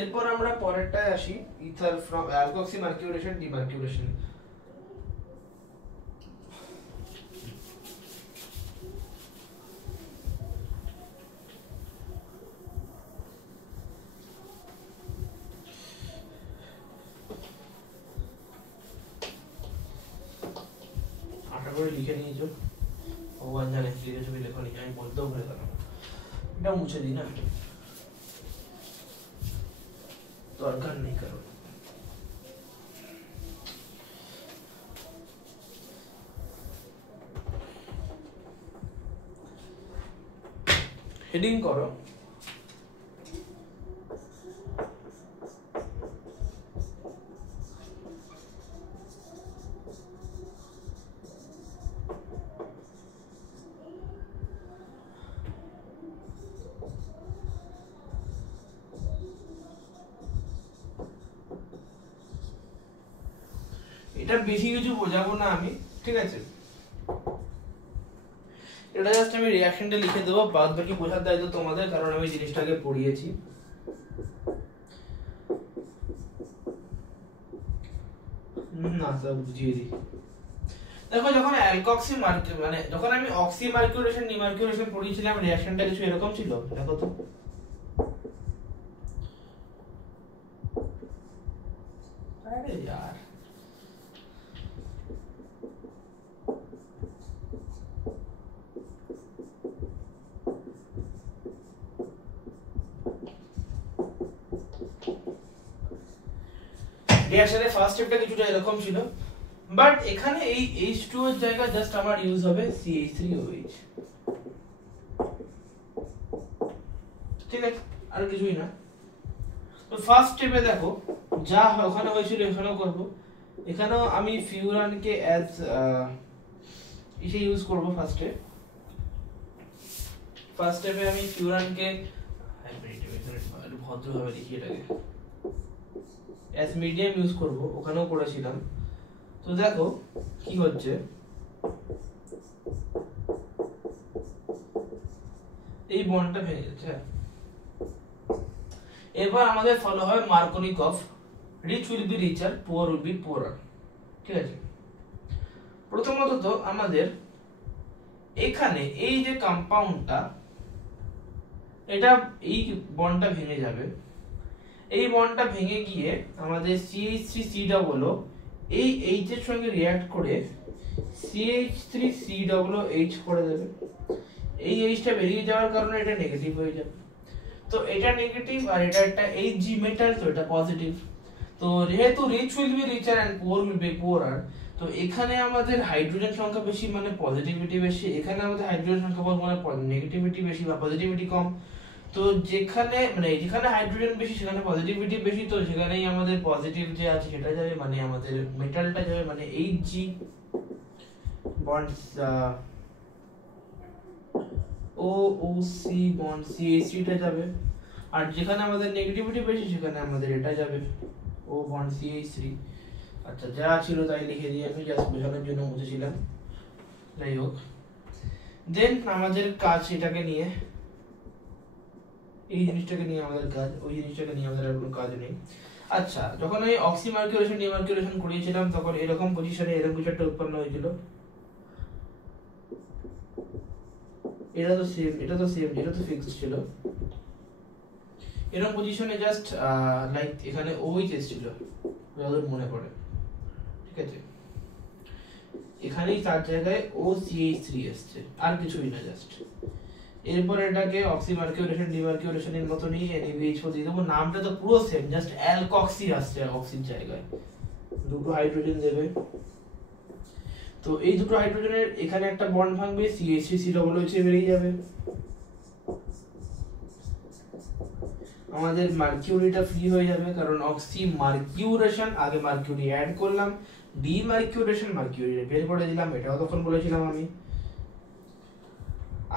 এরপর আমরা পরেরটায় আসি, ইথার ফ্রম অ্যালকোক্সি মার্কিউরেশন ডিমার্কিউরেশন। লিখে নিয়েছো, ভগবান জানে লিখেছো কি লেখো নি, আমি বলতেও ভুলে গেলাম, এটা মুছে দিই না, দরকার নেই কারণ। হেডিং করো এটা বেশি কিছু বোঝাবো না আমি, ঠিক আছে, এটা জাস্ট আমি রিঅ্যাকশনটা লিখে দেবো, বাদ বাকি বোঝার দায়িত্ব তোমাদের, কারণ আমি জিনিসটাকে পড়িয়েছি। না সব বুঝিয়ে দিই। দেখো যখন অ্যালকক্সি মানে যখন আমি অক্সি মার্কিউরেশন ডিমার্কিউরেশন পড়িয়েছিলাম, রিঅ্যাকশনটা কিছু এরকম ছিল, দেখো তো। আরে यार রিঅ্যাকশনের ফার্স্ট স্টেপটা কিছুটা এরকম ছিল, বাট এখানে এই H2 এর জায়গায় জাস্ট আমার ইউজ হবে CH3OH, ঠিক আছে, আর কিছুই না। তো ফার্স্ট স্টেপে দেখো যা ওখানে হয়েছিল এখানেও করব, এখানেও আমি ফিউরানকে অ্যাজ ইসে ইউজ করব। ফার্স্ট স্টেপে আমি ফিউরানকে ভদ্রভাবে লিখি এটাকে অ্যাজ মিডিয়াম ইউজ করব, ওখানেও করেছিলাম। তো দেখো কি হচ্ছে, এই বন্ডটা ভেঙে যাচ্ছে। এবার আমাদের ফলো হয় Markovnikov, rich will be richer, poor will be poorer, ঠিক আছে। প্রথমত তো আমাদের এখানে এই যে কম্পাউন্ডটা, এটা এই বন্ডটা ভেঙে যাবে, এই বন্ডটা ভেঙে গিয়ে আমাদের CH3COO এই H এর সঙ্গে রিঅ্যাক্ট করে CH3COOH করে দেবে। এই Hটা বেরিয়ে যাওয়ার কারণে এটা নেগেটিভ হয়ে যাবে, তো এটা নেগেটিভ আর এটা একটা Hg মেটাল, তো এটা পজিটিভ। তো যেহেতু rich will be richer and poor will be poorer, তো এখানে আমাদের হাইড্রোজেন সংখ্যা বেশি মানে পজিটিভিটি বেশি, এখানে আমাদের হাইড্রোজেন সংখ্যা কম মানে নেগেটিভিটি বেশি বা পজিটিভিটি কম। তো যেখানে যেখানে হাইড্রোজেন বেশি সেখানে পজিটিভিটি বেশি, তো সেখানেই আমাদের পজিটিভ যে আছে সেটা যাবে, মানে আমাদের মেটালটা যাবে, মানে Hg bond OOC bond CH3 টা যাবে, আর যেখানে আমাদের নেগেটিভিটি বেশি সেখানে আমাদের এটা যাবে O বন্ড CH3। আচ্ছা যা ছিল তাই লিখে দিই আমি, জাস্ট বোঝানোর জন্য মুছেছিলাম, যাই হোক। দেন আমাদের কাজ এটাকে নিয়ে, এই জিনিসটাকে নিয়ে আমাদের কাজ, ওই জিনিসটাকে নিয়ে আমাদের আর কোনো কাজ নেই। আচ্ছা যখন আমি অক্সি মার্কিউরেশন ডিমার্কিউরেশন করিয়েছিলাম তখন এরকম পজিশনে এরকম কিছু একটা উৎপন্ন হয়েছিল, এটা তো সেম, এটা তো ফিক্সড ছিল, এরকম পজিশনে জাস্ট লাইক এখানে OH এসেছিল যতদূর মনে পড়ে, ঠিক আছে, এখানেই তার জায়গায় OCH3 এসছে, আর কিছুই না জাস্ট। এরপর এটাকে অক্সি মার্কিউরেশন ডিমার্কিউরেশনের মতনই NaBH4 দিয়ে দেবো, নামটা তো পুরো সেম, জাস্ট অ্যালকক্সি আসছে অক্সির জায়গায়, দুটো হাইড্রোজেন দেবে। তো এই দুটো হাইড্রোজেনের এখানে একটা বন্ড ভাঙবে, CH3COOH বেরিয়ে যাবে, আমাদের মার্কিউরিটা ফ্রি হয়ে যাবে, কারণ অক্সি মার্কিউরেশন আগে মার্কিউরি অ্যাড করলাম, ডিমার্কিউরেশন মার্কিউরি বের করে দিলাম, এটাও তখন বলেছিলাম আমি।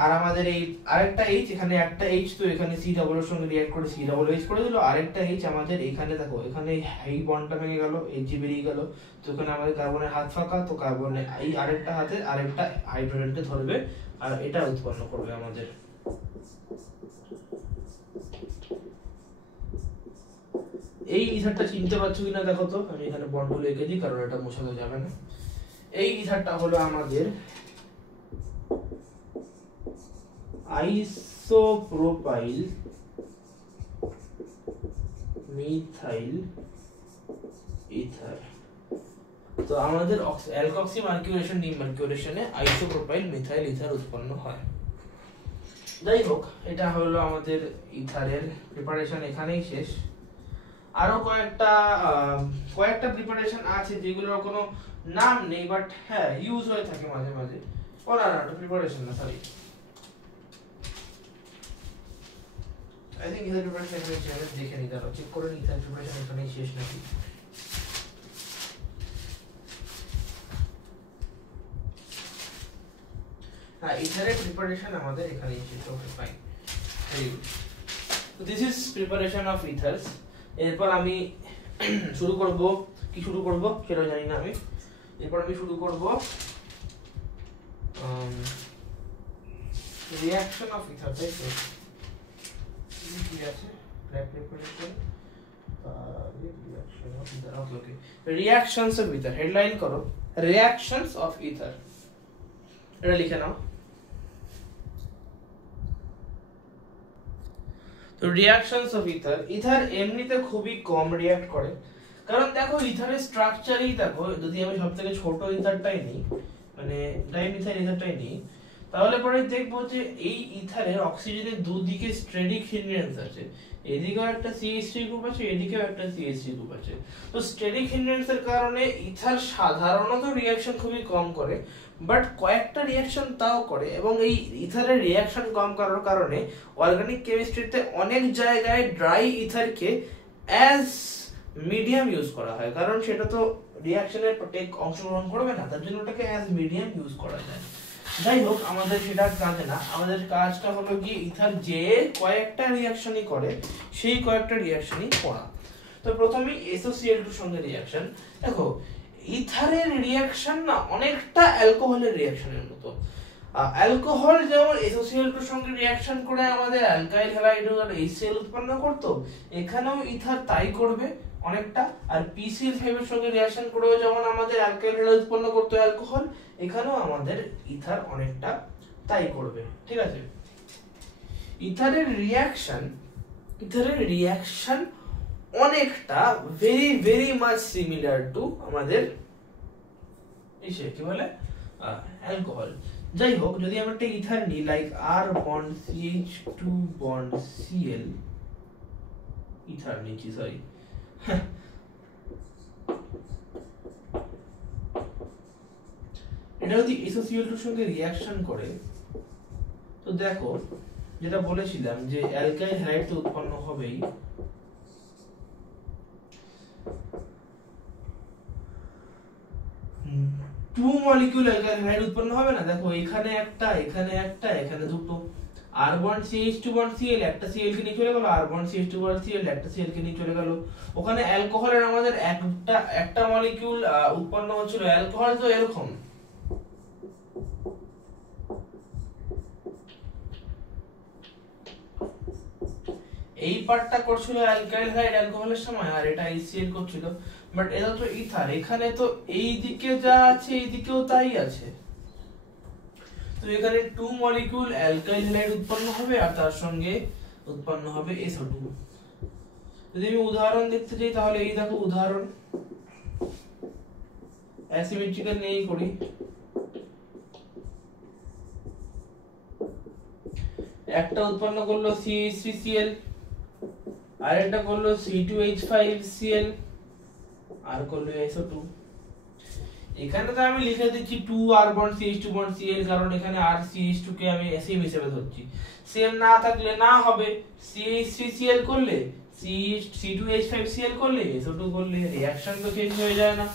আর আমাদের এই আরেকটা H, এখানে একটা H, তো এখানে C ডাবল এর সঙ্গে রিঅ্যাক্ট করে COOH করে দিল, আরেকটা H আমাদের এখানে দেখো, এখানে এই বন্ডটা ভেঙে গেল, Hg বেরিয়ে গেল, তো এখানে আমাদের কার্বনের হাত ফাঁকা, তো কার্বনে এই আরেকটা হাতে আরেকটা হাইড্রোজেনকে ধরবে আর এটা উৎপন্ন করবে আমাদের। এই ইথারটা চিনতে পারছো কিনা দেখো তো, আমি এখানে বন্ডগুলো এঁকে দিই কারণ এটা মোছানো যাবে না। এই ইথারটা হলো আমাদের আইসোপ্রোপাইল মিথাইল ইথার, তো আমাদের অ্যালকক্সি মার্কিউরেশন ডিমার্কিউরেশনে আইসোপ্রোপাইল মিথাইল ইথার উৎপন্ন হয়। যাই হোক, এটা হলো আমাদের ইথারের প্রিপারেশন, এখানেই শেষ। আরো কয়েকটা প্রিপারেশন আছে যেগুলোর কোনো নাম নেই, বাট হ্যাঁ ইউজ হয়ে থাকে মাঝে মাঝে। ও না না, প্রিপারেশন না, sorry, I think ether preparation এখানে শেষ। দেখে নিতে হবে, চেক করে নিতে হবে প্রিপারেশন এখানেই শেষ নাকি। হ্যাঁ, ইথারের প্রিপারেশন আমাদের এখানেই শেষ। ওকে, ফাইন, ভেরি গুড। তো দিস ইজ প্রিপারেশন অফ ইথারস। এরপর আমি শুরু করব সেটা জানি না আমি। এরপর আমি শুরু করব রিঅ্যাকশন অফ ইথার, তাই তো? কি আছে? Preparation reaction of ether. Okay okay, reactions of ether, headline করো রিঅ্যাকশনস অফ ইথার, এটা লিখে নাও। তো রিঅ্যাকশনস অফ ইথার, ইথার এমনিতে খুবই কম রিঅ্যাক্ট করে, কারণ দেখো ইথারের স্ট্রাকচারই দেখো, যদি আমি সবথেকে ছোট ইথারটাই নিই, মানে ডাইমিথাইল ইথারটাই নিই, তাহলে পরে দেখবো যে এই ইথারের অক্সিজেনের দুদিকে স্টেরিক হিন্ড্রেন্স আছে। এদিকেও একটা CH3 গ্রুপ আছে, এদিকেও একটা CH3 গ্রুপ আছে। তো স্টেরিক হিন্ড্রেন্সের কারণে ইথার সাধারণত রিঅ্যাকশন খুবই কম করে, বাট কয়েকটা রিঅ্যাকশন তাও করে। এবং এই ইথারের রিঅ্যাকশন কম করার কারণে অর্গানিক কেমিস্ট্রিতে অনেক জায়গায় ড্রাই ইথারকে অ্যাজ মিডিয়াম ইউজ করা হয়, কারণ সেটা তো রিঅ্যাকশনের অংশগ্রহণ করবে না, তার জন্য ওটাকে অ্যাজ মিডিয়াম ইউজ করা যায়। যাই হোক, আমাদের সেটা কাজে না, আমাদের কাজটা হলো কি ইথার যে কয়েকটা রিঅ্যাকশনই করে সেই কয়েকটা রিঅ্যাকশনই পড়া। তো প্রথমেই SOCl2 এর সঙ্গে রিঅ্যাকশন। দেখো ইথারের রিঅ্যাকশন না অনেকটা অ্যালকোহলের রিঅ্যাকশনের মতো। অ্যালকোহল যেমন SOCl2 এর সঙ্গে রিঅ্যাকশন করে আমাদের অ্যালকাইল হ্যালাইড আর HCl উৎপন্ন করতো, এখানেও ইথার তাই করবে অনেকটা। আর PCl5 এর সঙ্গে রিঅ্যাকশন করেও যেমন আমাদের অ্যালকাইল হ্যালাইড উৎপন্ন করতো অ্যালকোহল, এখানেও আমাদের ইথার অনেকটা তাই করবে, ঠিক আছে? ইথারের রিঅ্যাকশন অনেকটা very very much similar to আমাদের কি বলে অ্যালকোহল। যাই হোক, যদি আমরা একটা ইথার নিই like R bond CH2 bond Cl, ether নিচ্ছি, সরি, এটা যদি SOCl2 এর সঙ্গে রিঅ্যাকশন করে, তো দেখো যেটা বলেছিলাম যে অ্যালকাইল হ্যালাইড তো উৎপন্ন হবেই, টু মলিকিউল অ্যালকাইল হ্যালাইড উৎপন্ন হবে না। দেখো এখানে একটা, এখানে একটা, এখানে দুটো। R bond CH2 bond Cl, একটা Cl কে নিয়ে চলে গেল, R bond CH2 bond Cl, একটা Cl কে নিয়ে চলে গেল। ওখানে অ্যালকোহলের আমাদের একটা মলিকিউল উৎপন্ন হচ্ছিল। অ্যালকোহল তো এরকম, এই পার্টটা করছিল অ্যালকাইল হ্যালাইড অ্যালকোহলের সময়, আর এটা HCl করছিল। বাট এটা তো ইথার, এখানে তো এই দিকে যা আছে এই দিকেও তাই আছে। তো এখানে টু মলিকিউল অ্যালকাইল হ্যালাইড উৎপন্ন হবে আর তার সঙ্গে উৎপন্ন হবে SO2। যদি আমি উদাহরণ দেখতে চাই তাহলে এই দেখো উদাহরণ, অ্যাসিমেট্রিক্যাল নেই করি। একটা উৎপন্ন করলো CH3Cl, আর একটা করলো C2H5Cl, আর করলো SO2। এখানে তো আমি লিখে দিচ্ছি 2R bond CH2 bond Cl, কারণ এখানে আর CH2 কে আমি সেম হিসেবে ধরছি। সেম না থাকলে না হবে, CH3Cl করলে C2H5Cl করলে SO2 করলে রিঅ্যাকশন তো চেঞ্জ হয়ে যায় না।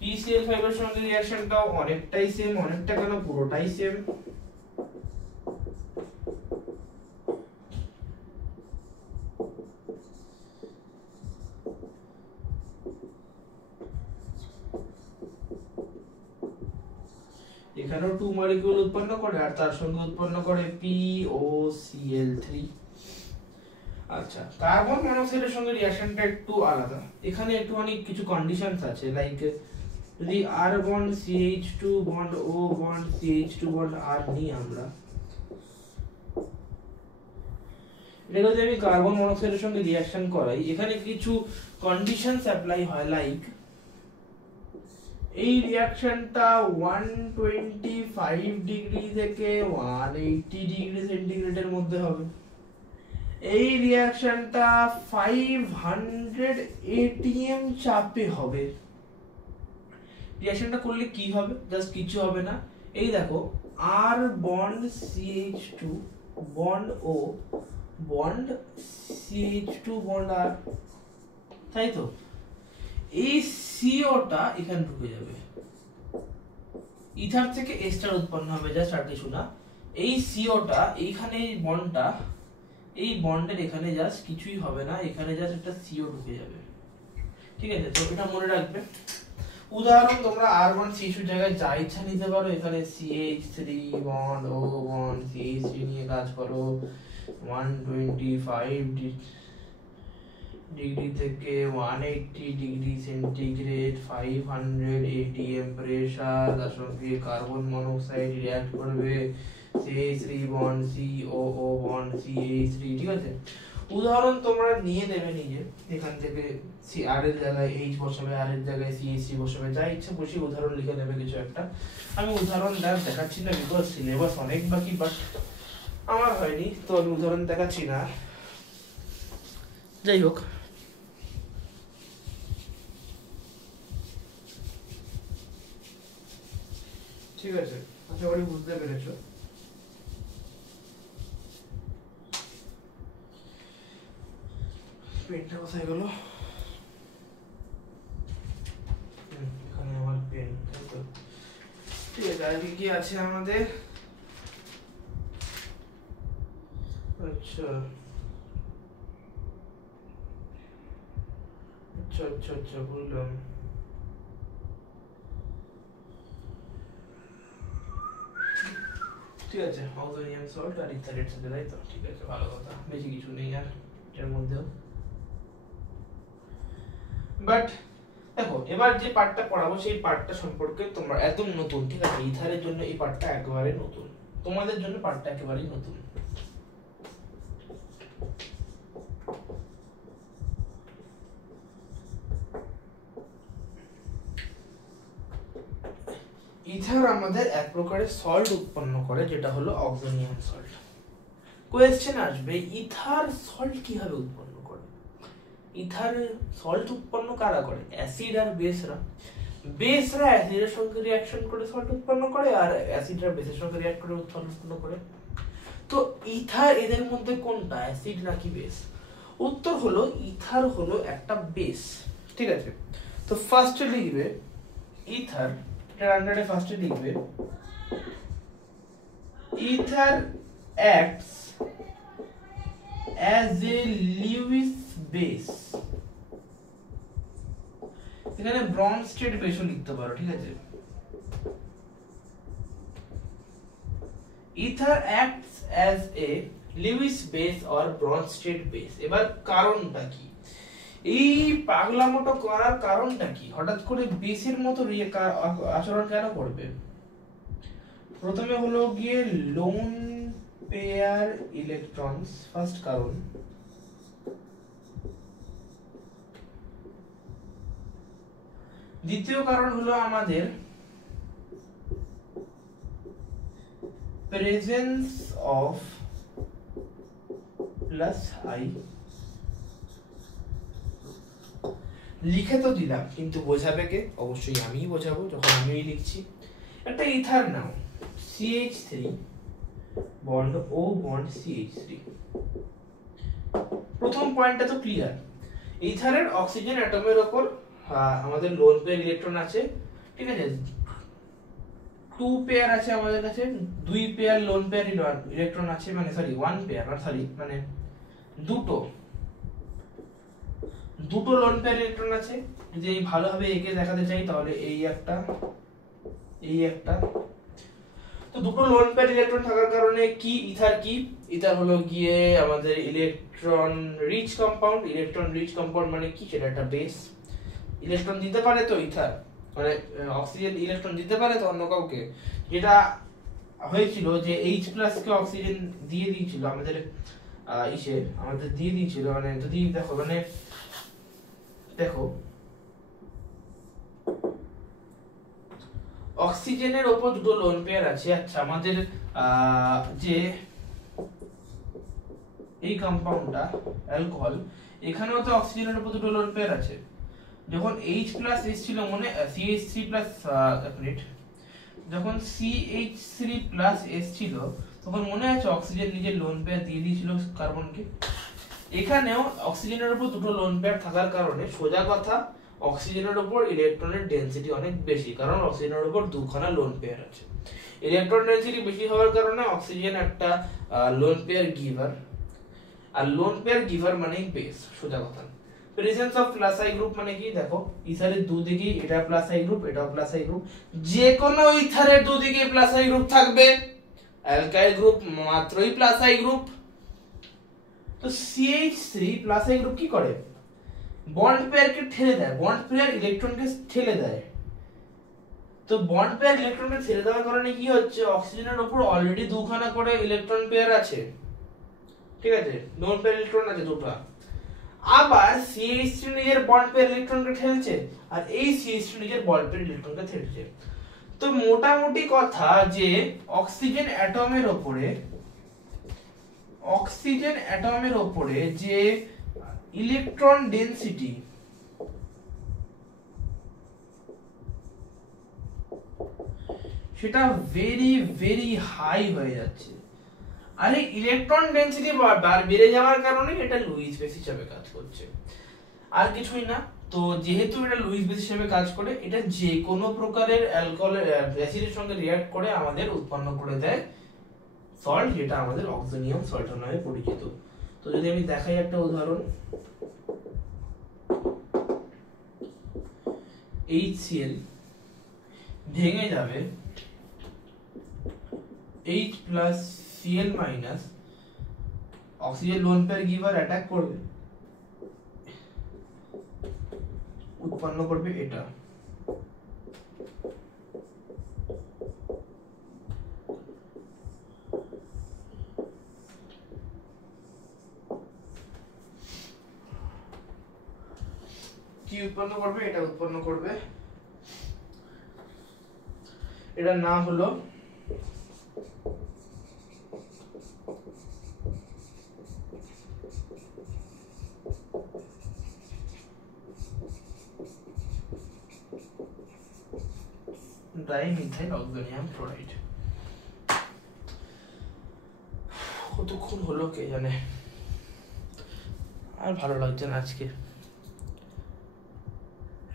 PCl5 এর সঙ্গে রিঅ্যাকশনটাও অনেকটাই সেম, অনেকটা কেন পুরোটাই সেম। এখানেও টু মলিকিউল উৎপন্ন করে আর তার সঙ্গে উৎপন্ন করে POCl3। আচ্ছা, কার্বন মনোক্সাইডের সঙ্গে রিঅ্যাকশনটা একটু আলাদা। এখানে একটুখানি কিছু কন্ডিশনস আছে, লাইক যদি R bond CH2 bond O bond CH2 bond R নিই আমরা, এটা যদি আমি কার্বন মনোক্সাইডের সঙ্গে রিঅ্যাকশন করাই, এখানে কিছু কন্ডিশনস অ্যাপ্লাই হয়, লাইক এই রিঅ্যাকশনটা 125 ডিগ্রি থেকে 180 ডিগ্রি সেন্টিগ্রেডের মধ্যে হবে। এই রিঅ্যাকশনটা 500 atm চাপে হবে। রিঅ্যাকশনটা করলে কি হবে? জাস্ট কিছু হবে না, এই দেখো R bond CH2 bond O bond CH2 bond R, তাই তো? এই CO-টা এখানে ঢুকে যাবে, ইথার থেকে এস্টার উৎপন্ন হবে, জাস্ট আর কিছু না। এই CO-টা এইখানে, এই বন্ডটা, এই বন্ডের এখানে জাস্ট কিছুই হবে না, এখানে জাস্ট একটা CO ঢুকে যাবে, ঠিক আছে? তো এটা মনে রাখবে। উদাহরণ তোমরা R1 CH2 জায়গায় যা ইচ্ছা নিতে পারো, এখানে CH3 bond O bond CH3 নিয়ে কাজ করো। 125 ডিগ্রি থেকে 180 ডিগ্রি সেন্টিগ্রেড, 500 atm প্রেসার, তার সঙ্গে কার্বন মনোক্সাইড রিঅ্যাক্ট করবে, CH3 bond COO bond CH3, ঠিক আছে? উদাহরণ তোমরা নিয়ে নেবে নিজে, এখান থেকে R এর জায়গায় H বসাবে, R এর জায়গায় CH3 বসাবে, যা ইচ্ছা বসে উদাহরণ লিখে নেবে কিছু একটা। আমি উদাহরণ দেখাচ্ছি না, বিকজ সিলেবাস অনেক বাকি, বাট আমার হয়নি তো আমি উদাহরণ দেখাচ্ছি না। যাই হোক, ঠিক আছে, আশা করি বুঝতে পেরেছো। পেনটা কোথায় গেল? এখানে আমার পেন, তাই তো? ঠিক আছে, আজকে কি আছে আমাদের? আচ্ছা আচ্ছা আচ্ছা আচ্ছা, বুঝলাম। ঠিক আছে, অক্সিজেন সল্ট আর ইথারেট সাথে, তাই তো? ঠিক আছে, ভালো কথা, বেশি কিছু নেই আর এর মধ্যেও। বাট দেখো, এবার যে পার্টটা পড়াবো সেই পার্টটা সম্পর্কে তোমরা একদম নতুন, ঠিক আছে? ইথারের জন্য এই পার্টটা একেবারে নতুন, তোমাদের জন্য পার্টটা একেবারেই নতুন। ইথার আমাদের এক প্রকারের সল্ট উৎপন্ন করে, যেটা হলো অক্সিজেন সল্ট। কোয়েশ্চেন আসবে, ইথার সল্ট কিভাবে উৎপন্ন করে? ইথার সল্ট উৎপন্ন কারা করে? অ্যাসিড আর বেসরা। বেসরা অ্যাসিডের সঙ্গে রিঅ্যাকশন করে সল্ট উৎপন্ন করে, আর অ্যাসিডরা বেসের সঙ্গে রিঅ্যাক্ট করে উৎপন্ন করে। তো ইথার এদের মধ্যে কোনটা, অ্যাসিড নাকি বেস? উত্তর হলো ইথার হলো একটা বেস, ঠিক আছে? তো ফার্স্টে লিখবে ইথার, এটার আন্ডারে ফার্স্টে লিখবে ether acts as a Lewis base। এখানে ব্রনস্টেড বেসও লিখতে পারো, ঠিক আছে? Ether acts as a Lewis base or Bronsted base। এবার কারণটা কি? এই পাগলামোটো করার কারণটা কি? হঠাৎ করে বেসের মতো আচরণ কেন করবে? প্রথমে হলো গিয়ে লোন পেয়ার ইলেকট্রনস, ফার্স্ট কারণ। দ্বিতীয় কারণ হলো আমাদের প্রেজেন্স অফ প্লাস আই। লিখে তো দিলাম, কিন্তু বোঝাবে কে? অবশ্যই আমিই বোঝাবো, যখন আমিই লিখছি। একটা ইথার নাও, CH3 bond O bond CH3। প্রথম পয়েন্টটা তো ক্লিয়ার, ইথারের অক্সিজেন অ্যাটমের উপর আমাদের লোন পেয়ার ইলেকট্রন আছে, ঠিক আছে? 2 পেয়ার আছে আমাদের কাছে, 2 পেয়ার লোন পেয়ার ইলেকট্রন আছে, মানে সরি 1 পেয়ার, না সরি, মানে দুটো লোন পেয়ার ইলেকট্রন আছে। যদি আমি ভালোভাবে এঁকে দেখাতে চাই তাহলে এই একটা, এই একটা। তো দুটো লোন পেয়ার ইলেকট্রন থাকার কারণে কি ইথার কি? ইথার হলো গিয়ে আমাদের electron rich compound. Electron rich compound মানে কি? সেটা একটা বেস। ইলেকট্রন দিতে পারে তো ইথার, মানে অক্সিজেন ইলেকট্রন দিতে পারে তো অন্য কাউকে। যেটা হয়েছিল যে H+ কে অক্সিজেন দিয়ে দিয়েছিল আমাদের ইসে আমাদের দিয়ে দিয়েছিল, মানে যদি দেখো মানে দেখো অক্সিজেনের উপর দুটো লোন পেয়ার আছে। আচ্ছা আমাদের যে এই কম্পাউন্ডটা অ্যালকোহল, এখানেও তো অক্সিজেনের উপর দুটো লোন পেয়ার আছে। যখন H+ S ছিল মনে CH3+ এক মিনিট, যখন CH3+ S ছিল তখন মনে আছে অক্সিজেন নিজের লোন পেয়ার দিয়ে দিয়েছিল কার্বনকে। এখানেও অক্সিজেনের উপর দুটো লোন পেয়ার থাকার কারণে সোজা কথা অক্সিজেনের উপর ইলেকট্রনের ডেনসিটি অনেক বেশি, কারণ অক্সিজেনের উপর দুখানা লোন পেয়ার আছে। ইলেকট্রন ডেনসিটি বেশি হওয়ার কারণে অক্সিজেন একটা লোন পেয়ার গিভার, আর লোন পেয়ার গিভার মানে বেস, সোজা কথা। Presence of plus I group মানে কি, দেখো ইথারের দুদিকেই এটা প্লাস আই গ্রুপ, এটাও প্লাস আই গ্রুপ, যে কোনো ইথারের দুদিকে প্লাস আই গ্রুপ থাকবে। অ্যালকাইল গ্রুপ মাত্রই প্লাস আই গ্রুপ। তো CH3 প্লাস আই গ্রুপ কি করে, বন্ড পেয়ারকে ঠেলে দেয়, বন্ড পেয়ার ইলেকট্রনকে ঠেলে দেয়। তো বন্ড পেয়ার ইলেকট্রনকে ঠেলে দেওয়ার কারণে কি হচ্ছে, অক্সিজেনের উপর অলরেডি দুখানা করে ইলেকট্রন পেয়ার আছে, ঠিক আছে, লোন পেয়ার ইলেকট্রন আছে দুটো। আবার CH3 নিজের বন্ড পেয়ার ইলেকট্রনকে ঠেলছে, আর এই CH3 নিজের বন্ড পেয়ার ইলেকট্রনকে ঠেলছে। তো মোটামুটি কথা যে অক্সিজেন অ্যাটমের উপরে যে ইলেকট্রন ডেনসিটি, সেটা ভেরি ভেরি হাই হয়ে যাচ্ছে। আর এই ইলেকট্রন ডেনসিটি বেড়ে যাওয়ার কারণে এটা লুইস বেস হিসেবে কাজ করছে, আর কিছুই না। তো যেহেতু এটা লুইস বেস হিসেবে কাজ করে, এটা যে কোনো প্রকারের অ্যালকোহল অ্যাসিডের সঙ্গে রিঅ্যাক্ট করে আমাদের উৎপন্ন করে দেয় সল্ট, যেটা আমাদের অক্সিনিয়াম সল্ট নামে পরিচিত। তো যদি আমি দেখাই একটা উদাহরণ, HCl ভেঙে যাবে H+Cl-, oxygen lone pair giver attack করবে, উৎপন্ন করবে এটা। কি উৎপন্ন করবে, এটা উৎপন্ন করবে, এটার নাম হলো ডাইমিথাইল অক্সিনিয়াম ক্লোরাইড। কতক্ষণ হলো কে জানে, আর ভালো লাগছে না আজকে,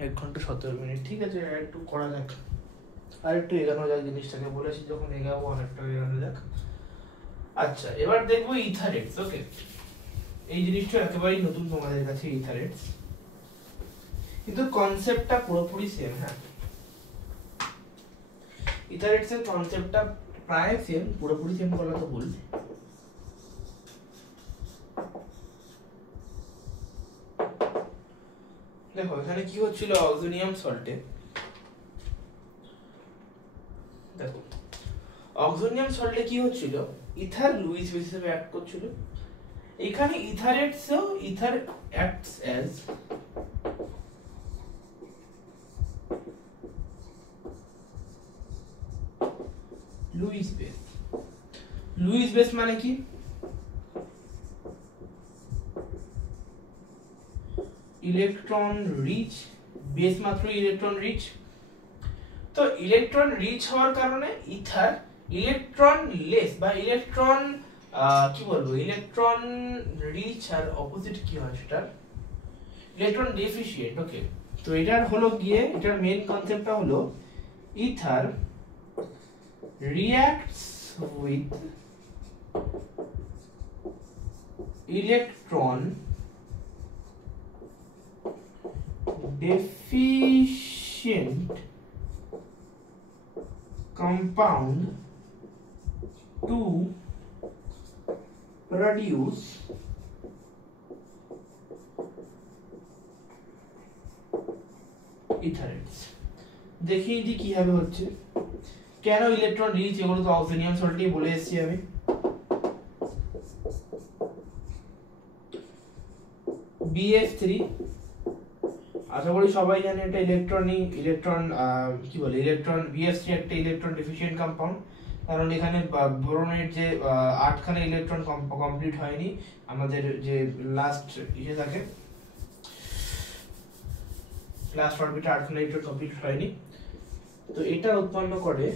1 ঘন্টা 17 মিনিট। ঠিক আছে, একটু করা যাক, আর একটু এগানো যাক জিনিসটাকে, বলেছি যখন এগাবো অনেকটা এগানো যাক। আচ্ছা এবার দেখবো ইথারেটস। ওকে, এই জিনিসটা একেবারেই নতুন তোমাদের কাছে, ইথারেটস, কিন্তু কনসেপ্টটা পুরোপুরি সেম। হ্যাঁ, ইথারেটস এর কনসেপ্টটা প্রায় সেম, পুরোপুরি সেম বলা তো ভুল। দেখো এখানে কি হচ্ছিল অক্সিনিয়াম সল্টে, দেখো অক্সিনিয়াম সল্টে কি হচ্ছিল, ইথার লুইস বেস হিসেবে অ্যাক্ট করছিল। এখানে ইথারেটসেও ether acts as Lewis base. Lewis base মানে কি, ইলেকট্রন রিচ, বেস মাত্র ইলেকট্রন রিচ। তো ইলেকট্রন রিচ হওয়ার কারণে ইথার ইলেকট্রন লেস বা ইলেকট্রন কি বলবো, ইলেকট্রন রিচ আর অপোজিট কি হয় সেটা, ইলেকট্রন ডেফিশিয়েন্ট। ওকে, তো এটার হলো গিয়ে, এটার মেইন কনসেপ্টটা হলো ether reacts with electron deficient compound to produce ইথারেটস। দেখিয়ে দিই কিভাবে হচ্ছে, কেন ইলেকট্রন রিচ, এগুলো তো অক্সিনিয়াম সল্টেই বলে এসেছি আমি। BF3, আশা করি সবাই জানে এটা ইলেকট্রন BF3 একটা ইলেকট্রন ডেফিশিয়েন্ট কম্পাউন্ড, কারণ এখানে বোরনের যে 8খানা ইলেকট্রন কমপ্লিট হয়নি, আমাদের যে লাস্ট থাকে লাস্ট অরবিটে 8খানা ইলেকট্রন কমপ্লিট হয়নি, তো এটা উৎপন্ন করে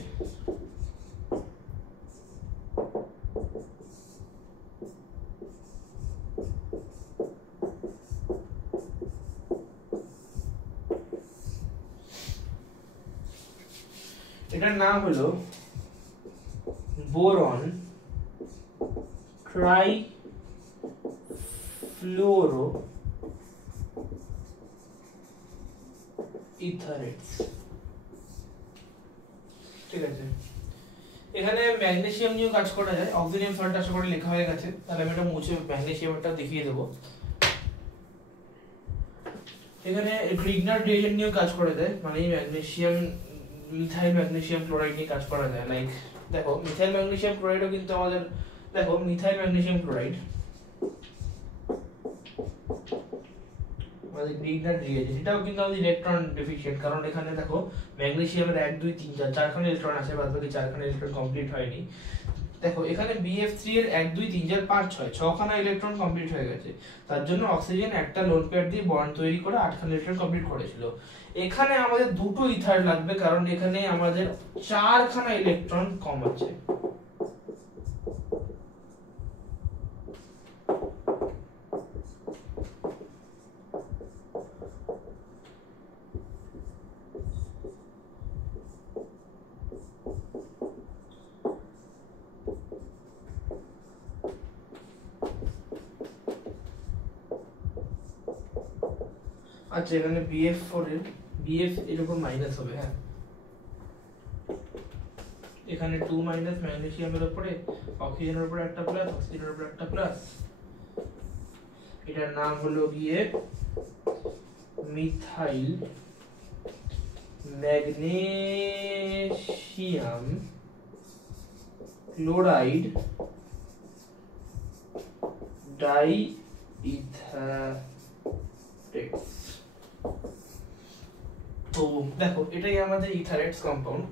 এটার নাম হলো বোরন ট্রাইফ্লুরো ইথারেটস। ঠিক আছে, এখানে ম্যাগনেসিয়াম নিয়েও কাজ করা যায়, অক্সিজেন সল্ট আশা করে লেখা হয়ে গেছে, তাহলে আমি এটা মুছে ম্যাগনেসিয়ামটা দেখিয়ে দেবো। এখানে গ্রিগনার রিয়েজেন্ট নিয়েও কাজ করা যায়, মানে ম্যাগনেসিয়াম মিথাইল ম্যাগনেসিয়াম ক্লোরাইড নিয়ে কাজ করা যায়। লাইক দেখো মিথাইল ম্যাগনেসিয়াম ক্লোরাইডও কিন্তু আমাদের, দেখো মিথাইল ম্যাগনেসিয়াম ক্লোরাইড আমাদের গ্রিগনার রিয়েজেন্ট, এটাও কিন্তু আমাদের ইলেকট্রন ডেফিশিয়েন্ট, কারণ এখানে দেখো ম্যাগনেসিয়ামের 1 2 3 4 4খানা ইলেকট্রন আছে, বাদ বাকি 4খানা ইলেকট্রন কমপ্লিট হয়নি। দেখো এখানে BF3 এর 1 2 3 4 5 6 6খানা ইলেকট্রন কমপ্লিট হয়ে গেছে, তার জন্য অক্সিজেন একটা লোন পেয়ার দিয়ে বন্ড তৈরি করে 8খানা ইলেকট্রন কমপ্লিট করেছিল। এখানে আমাদের দুটো ইথার লাগবে, কারণ এখানে আমাদের 4খানা ইলেকট্রন কম আছে। আচ্ছা, এখানে BF4 এর BF এর উপর মাইনাস হবে, হ্যাঁ এখানে 2 মাইনাস ম্যাগনেসিয়ামের উপরে, অক্সিজেনের উপরে একটা প্লাস, অক্সিজেনের উপরে একটা প্লাস, এটার নাম হলো গিয়ে মিথাইল ম্যাগনেসিয়াম ক্লোরাইড ডাইইথারেটস। তো দেখো এটাই আমাদের ইথারেটস কম্পাউন্ড।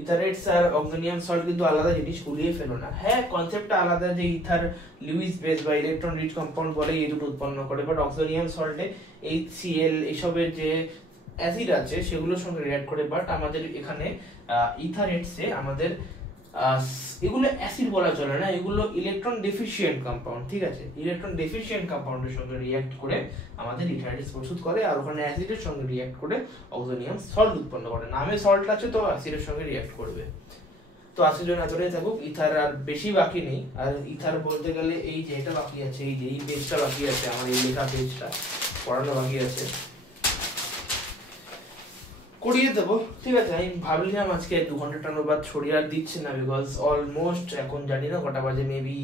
ইথারেটস আর অক্সিনিয়াম সল্ট কিন্তু আলাদা জিনিস, গুলিয়ে ফেলো না। হ্যাঁ কনসেপ্টটা আলাদা, যে ইথার লুইস বেস বা ইলেকট্রন রিচ কম্পাউন্ড বলে এই দুটো উৎপন্ন করে, বাট অক্সিনিয়াম সল্টে HCl এসবের যে অ্যাসিড আছে সেগুলোর সঙ্গে রিঅ্যাক্ট করে, বাট আমাদের এখানে ইথারেটসে আমাদের এগুলো অ্যাসিড বলা চলে না, এগুলো ইলেকট্রন ডেফিশিয়েন্ট কম্পাউন্ড। ঠিক আছে, ইলেকট্রন ডেফিশিয়েন্ট কম্পাউন্ডের সঙ্গে রিঅ্যাক্ট করে আমাদের ইথারেটস প্রস্তুত করে, আর ওখানে অ্যাসিডের সঙ্গে রিঅ্যাক্ট করে অক্সিনিয়াম সল্ট উৎপন্ন করে। নামে সল্ট আছে তো অ্যাসিডের সঙ্গে রিঅ্যাক্ট করবে। তো আজকের জন্য এতটাই থাকুক। ইথার আর বেশি বাকি নেই, আর ইথার বলতে গেলে এই যে এটা বাকি আছে, এই যে এই পেজটা বাকি আছে, আমার এই লেখা পেজটা পড়ানো বাকি আছে, করিয়ে দেবো। ঠিক আছে, আমি ভাবলাম আজকে 2 ঘন্টা অনুবাদ ছড়িয়ে আর দিচ্ছে না, বিকজ অলমোস্ট এখন জানি না কটা বাজে, মেবি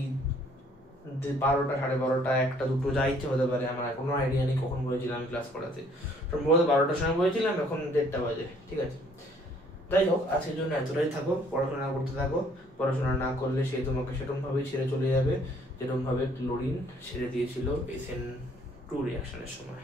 12টা 12:30 1টা 2টো যা ইচ্ছে হতে পারে, আমার কোনো আইডিয়া নেই কখন বলেছিলাম আমি ক্লাস করাতে, সম্ভবত 12টার সময় বলেছিলাম, এখন 1:30 বাজে। ঠিক আছে, যাই হোক আজকের জন্য এতটাই থাকো, পড়াশোনা করতে থাকো। পড়াশোনা না করলে সে তোমাকে সেরকম ভাবেই ছেড়ে চলে যাবে, যেরকম ভাবে ক্লোরিন ছেড়ে দিয়েছিল SN2 রিঅ্যাকশনের সময়।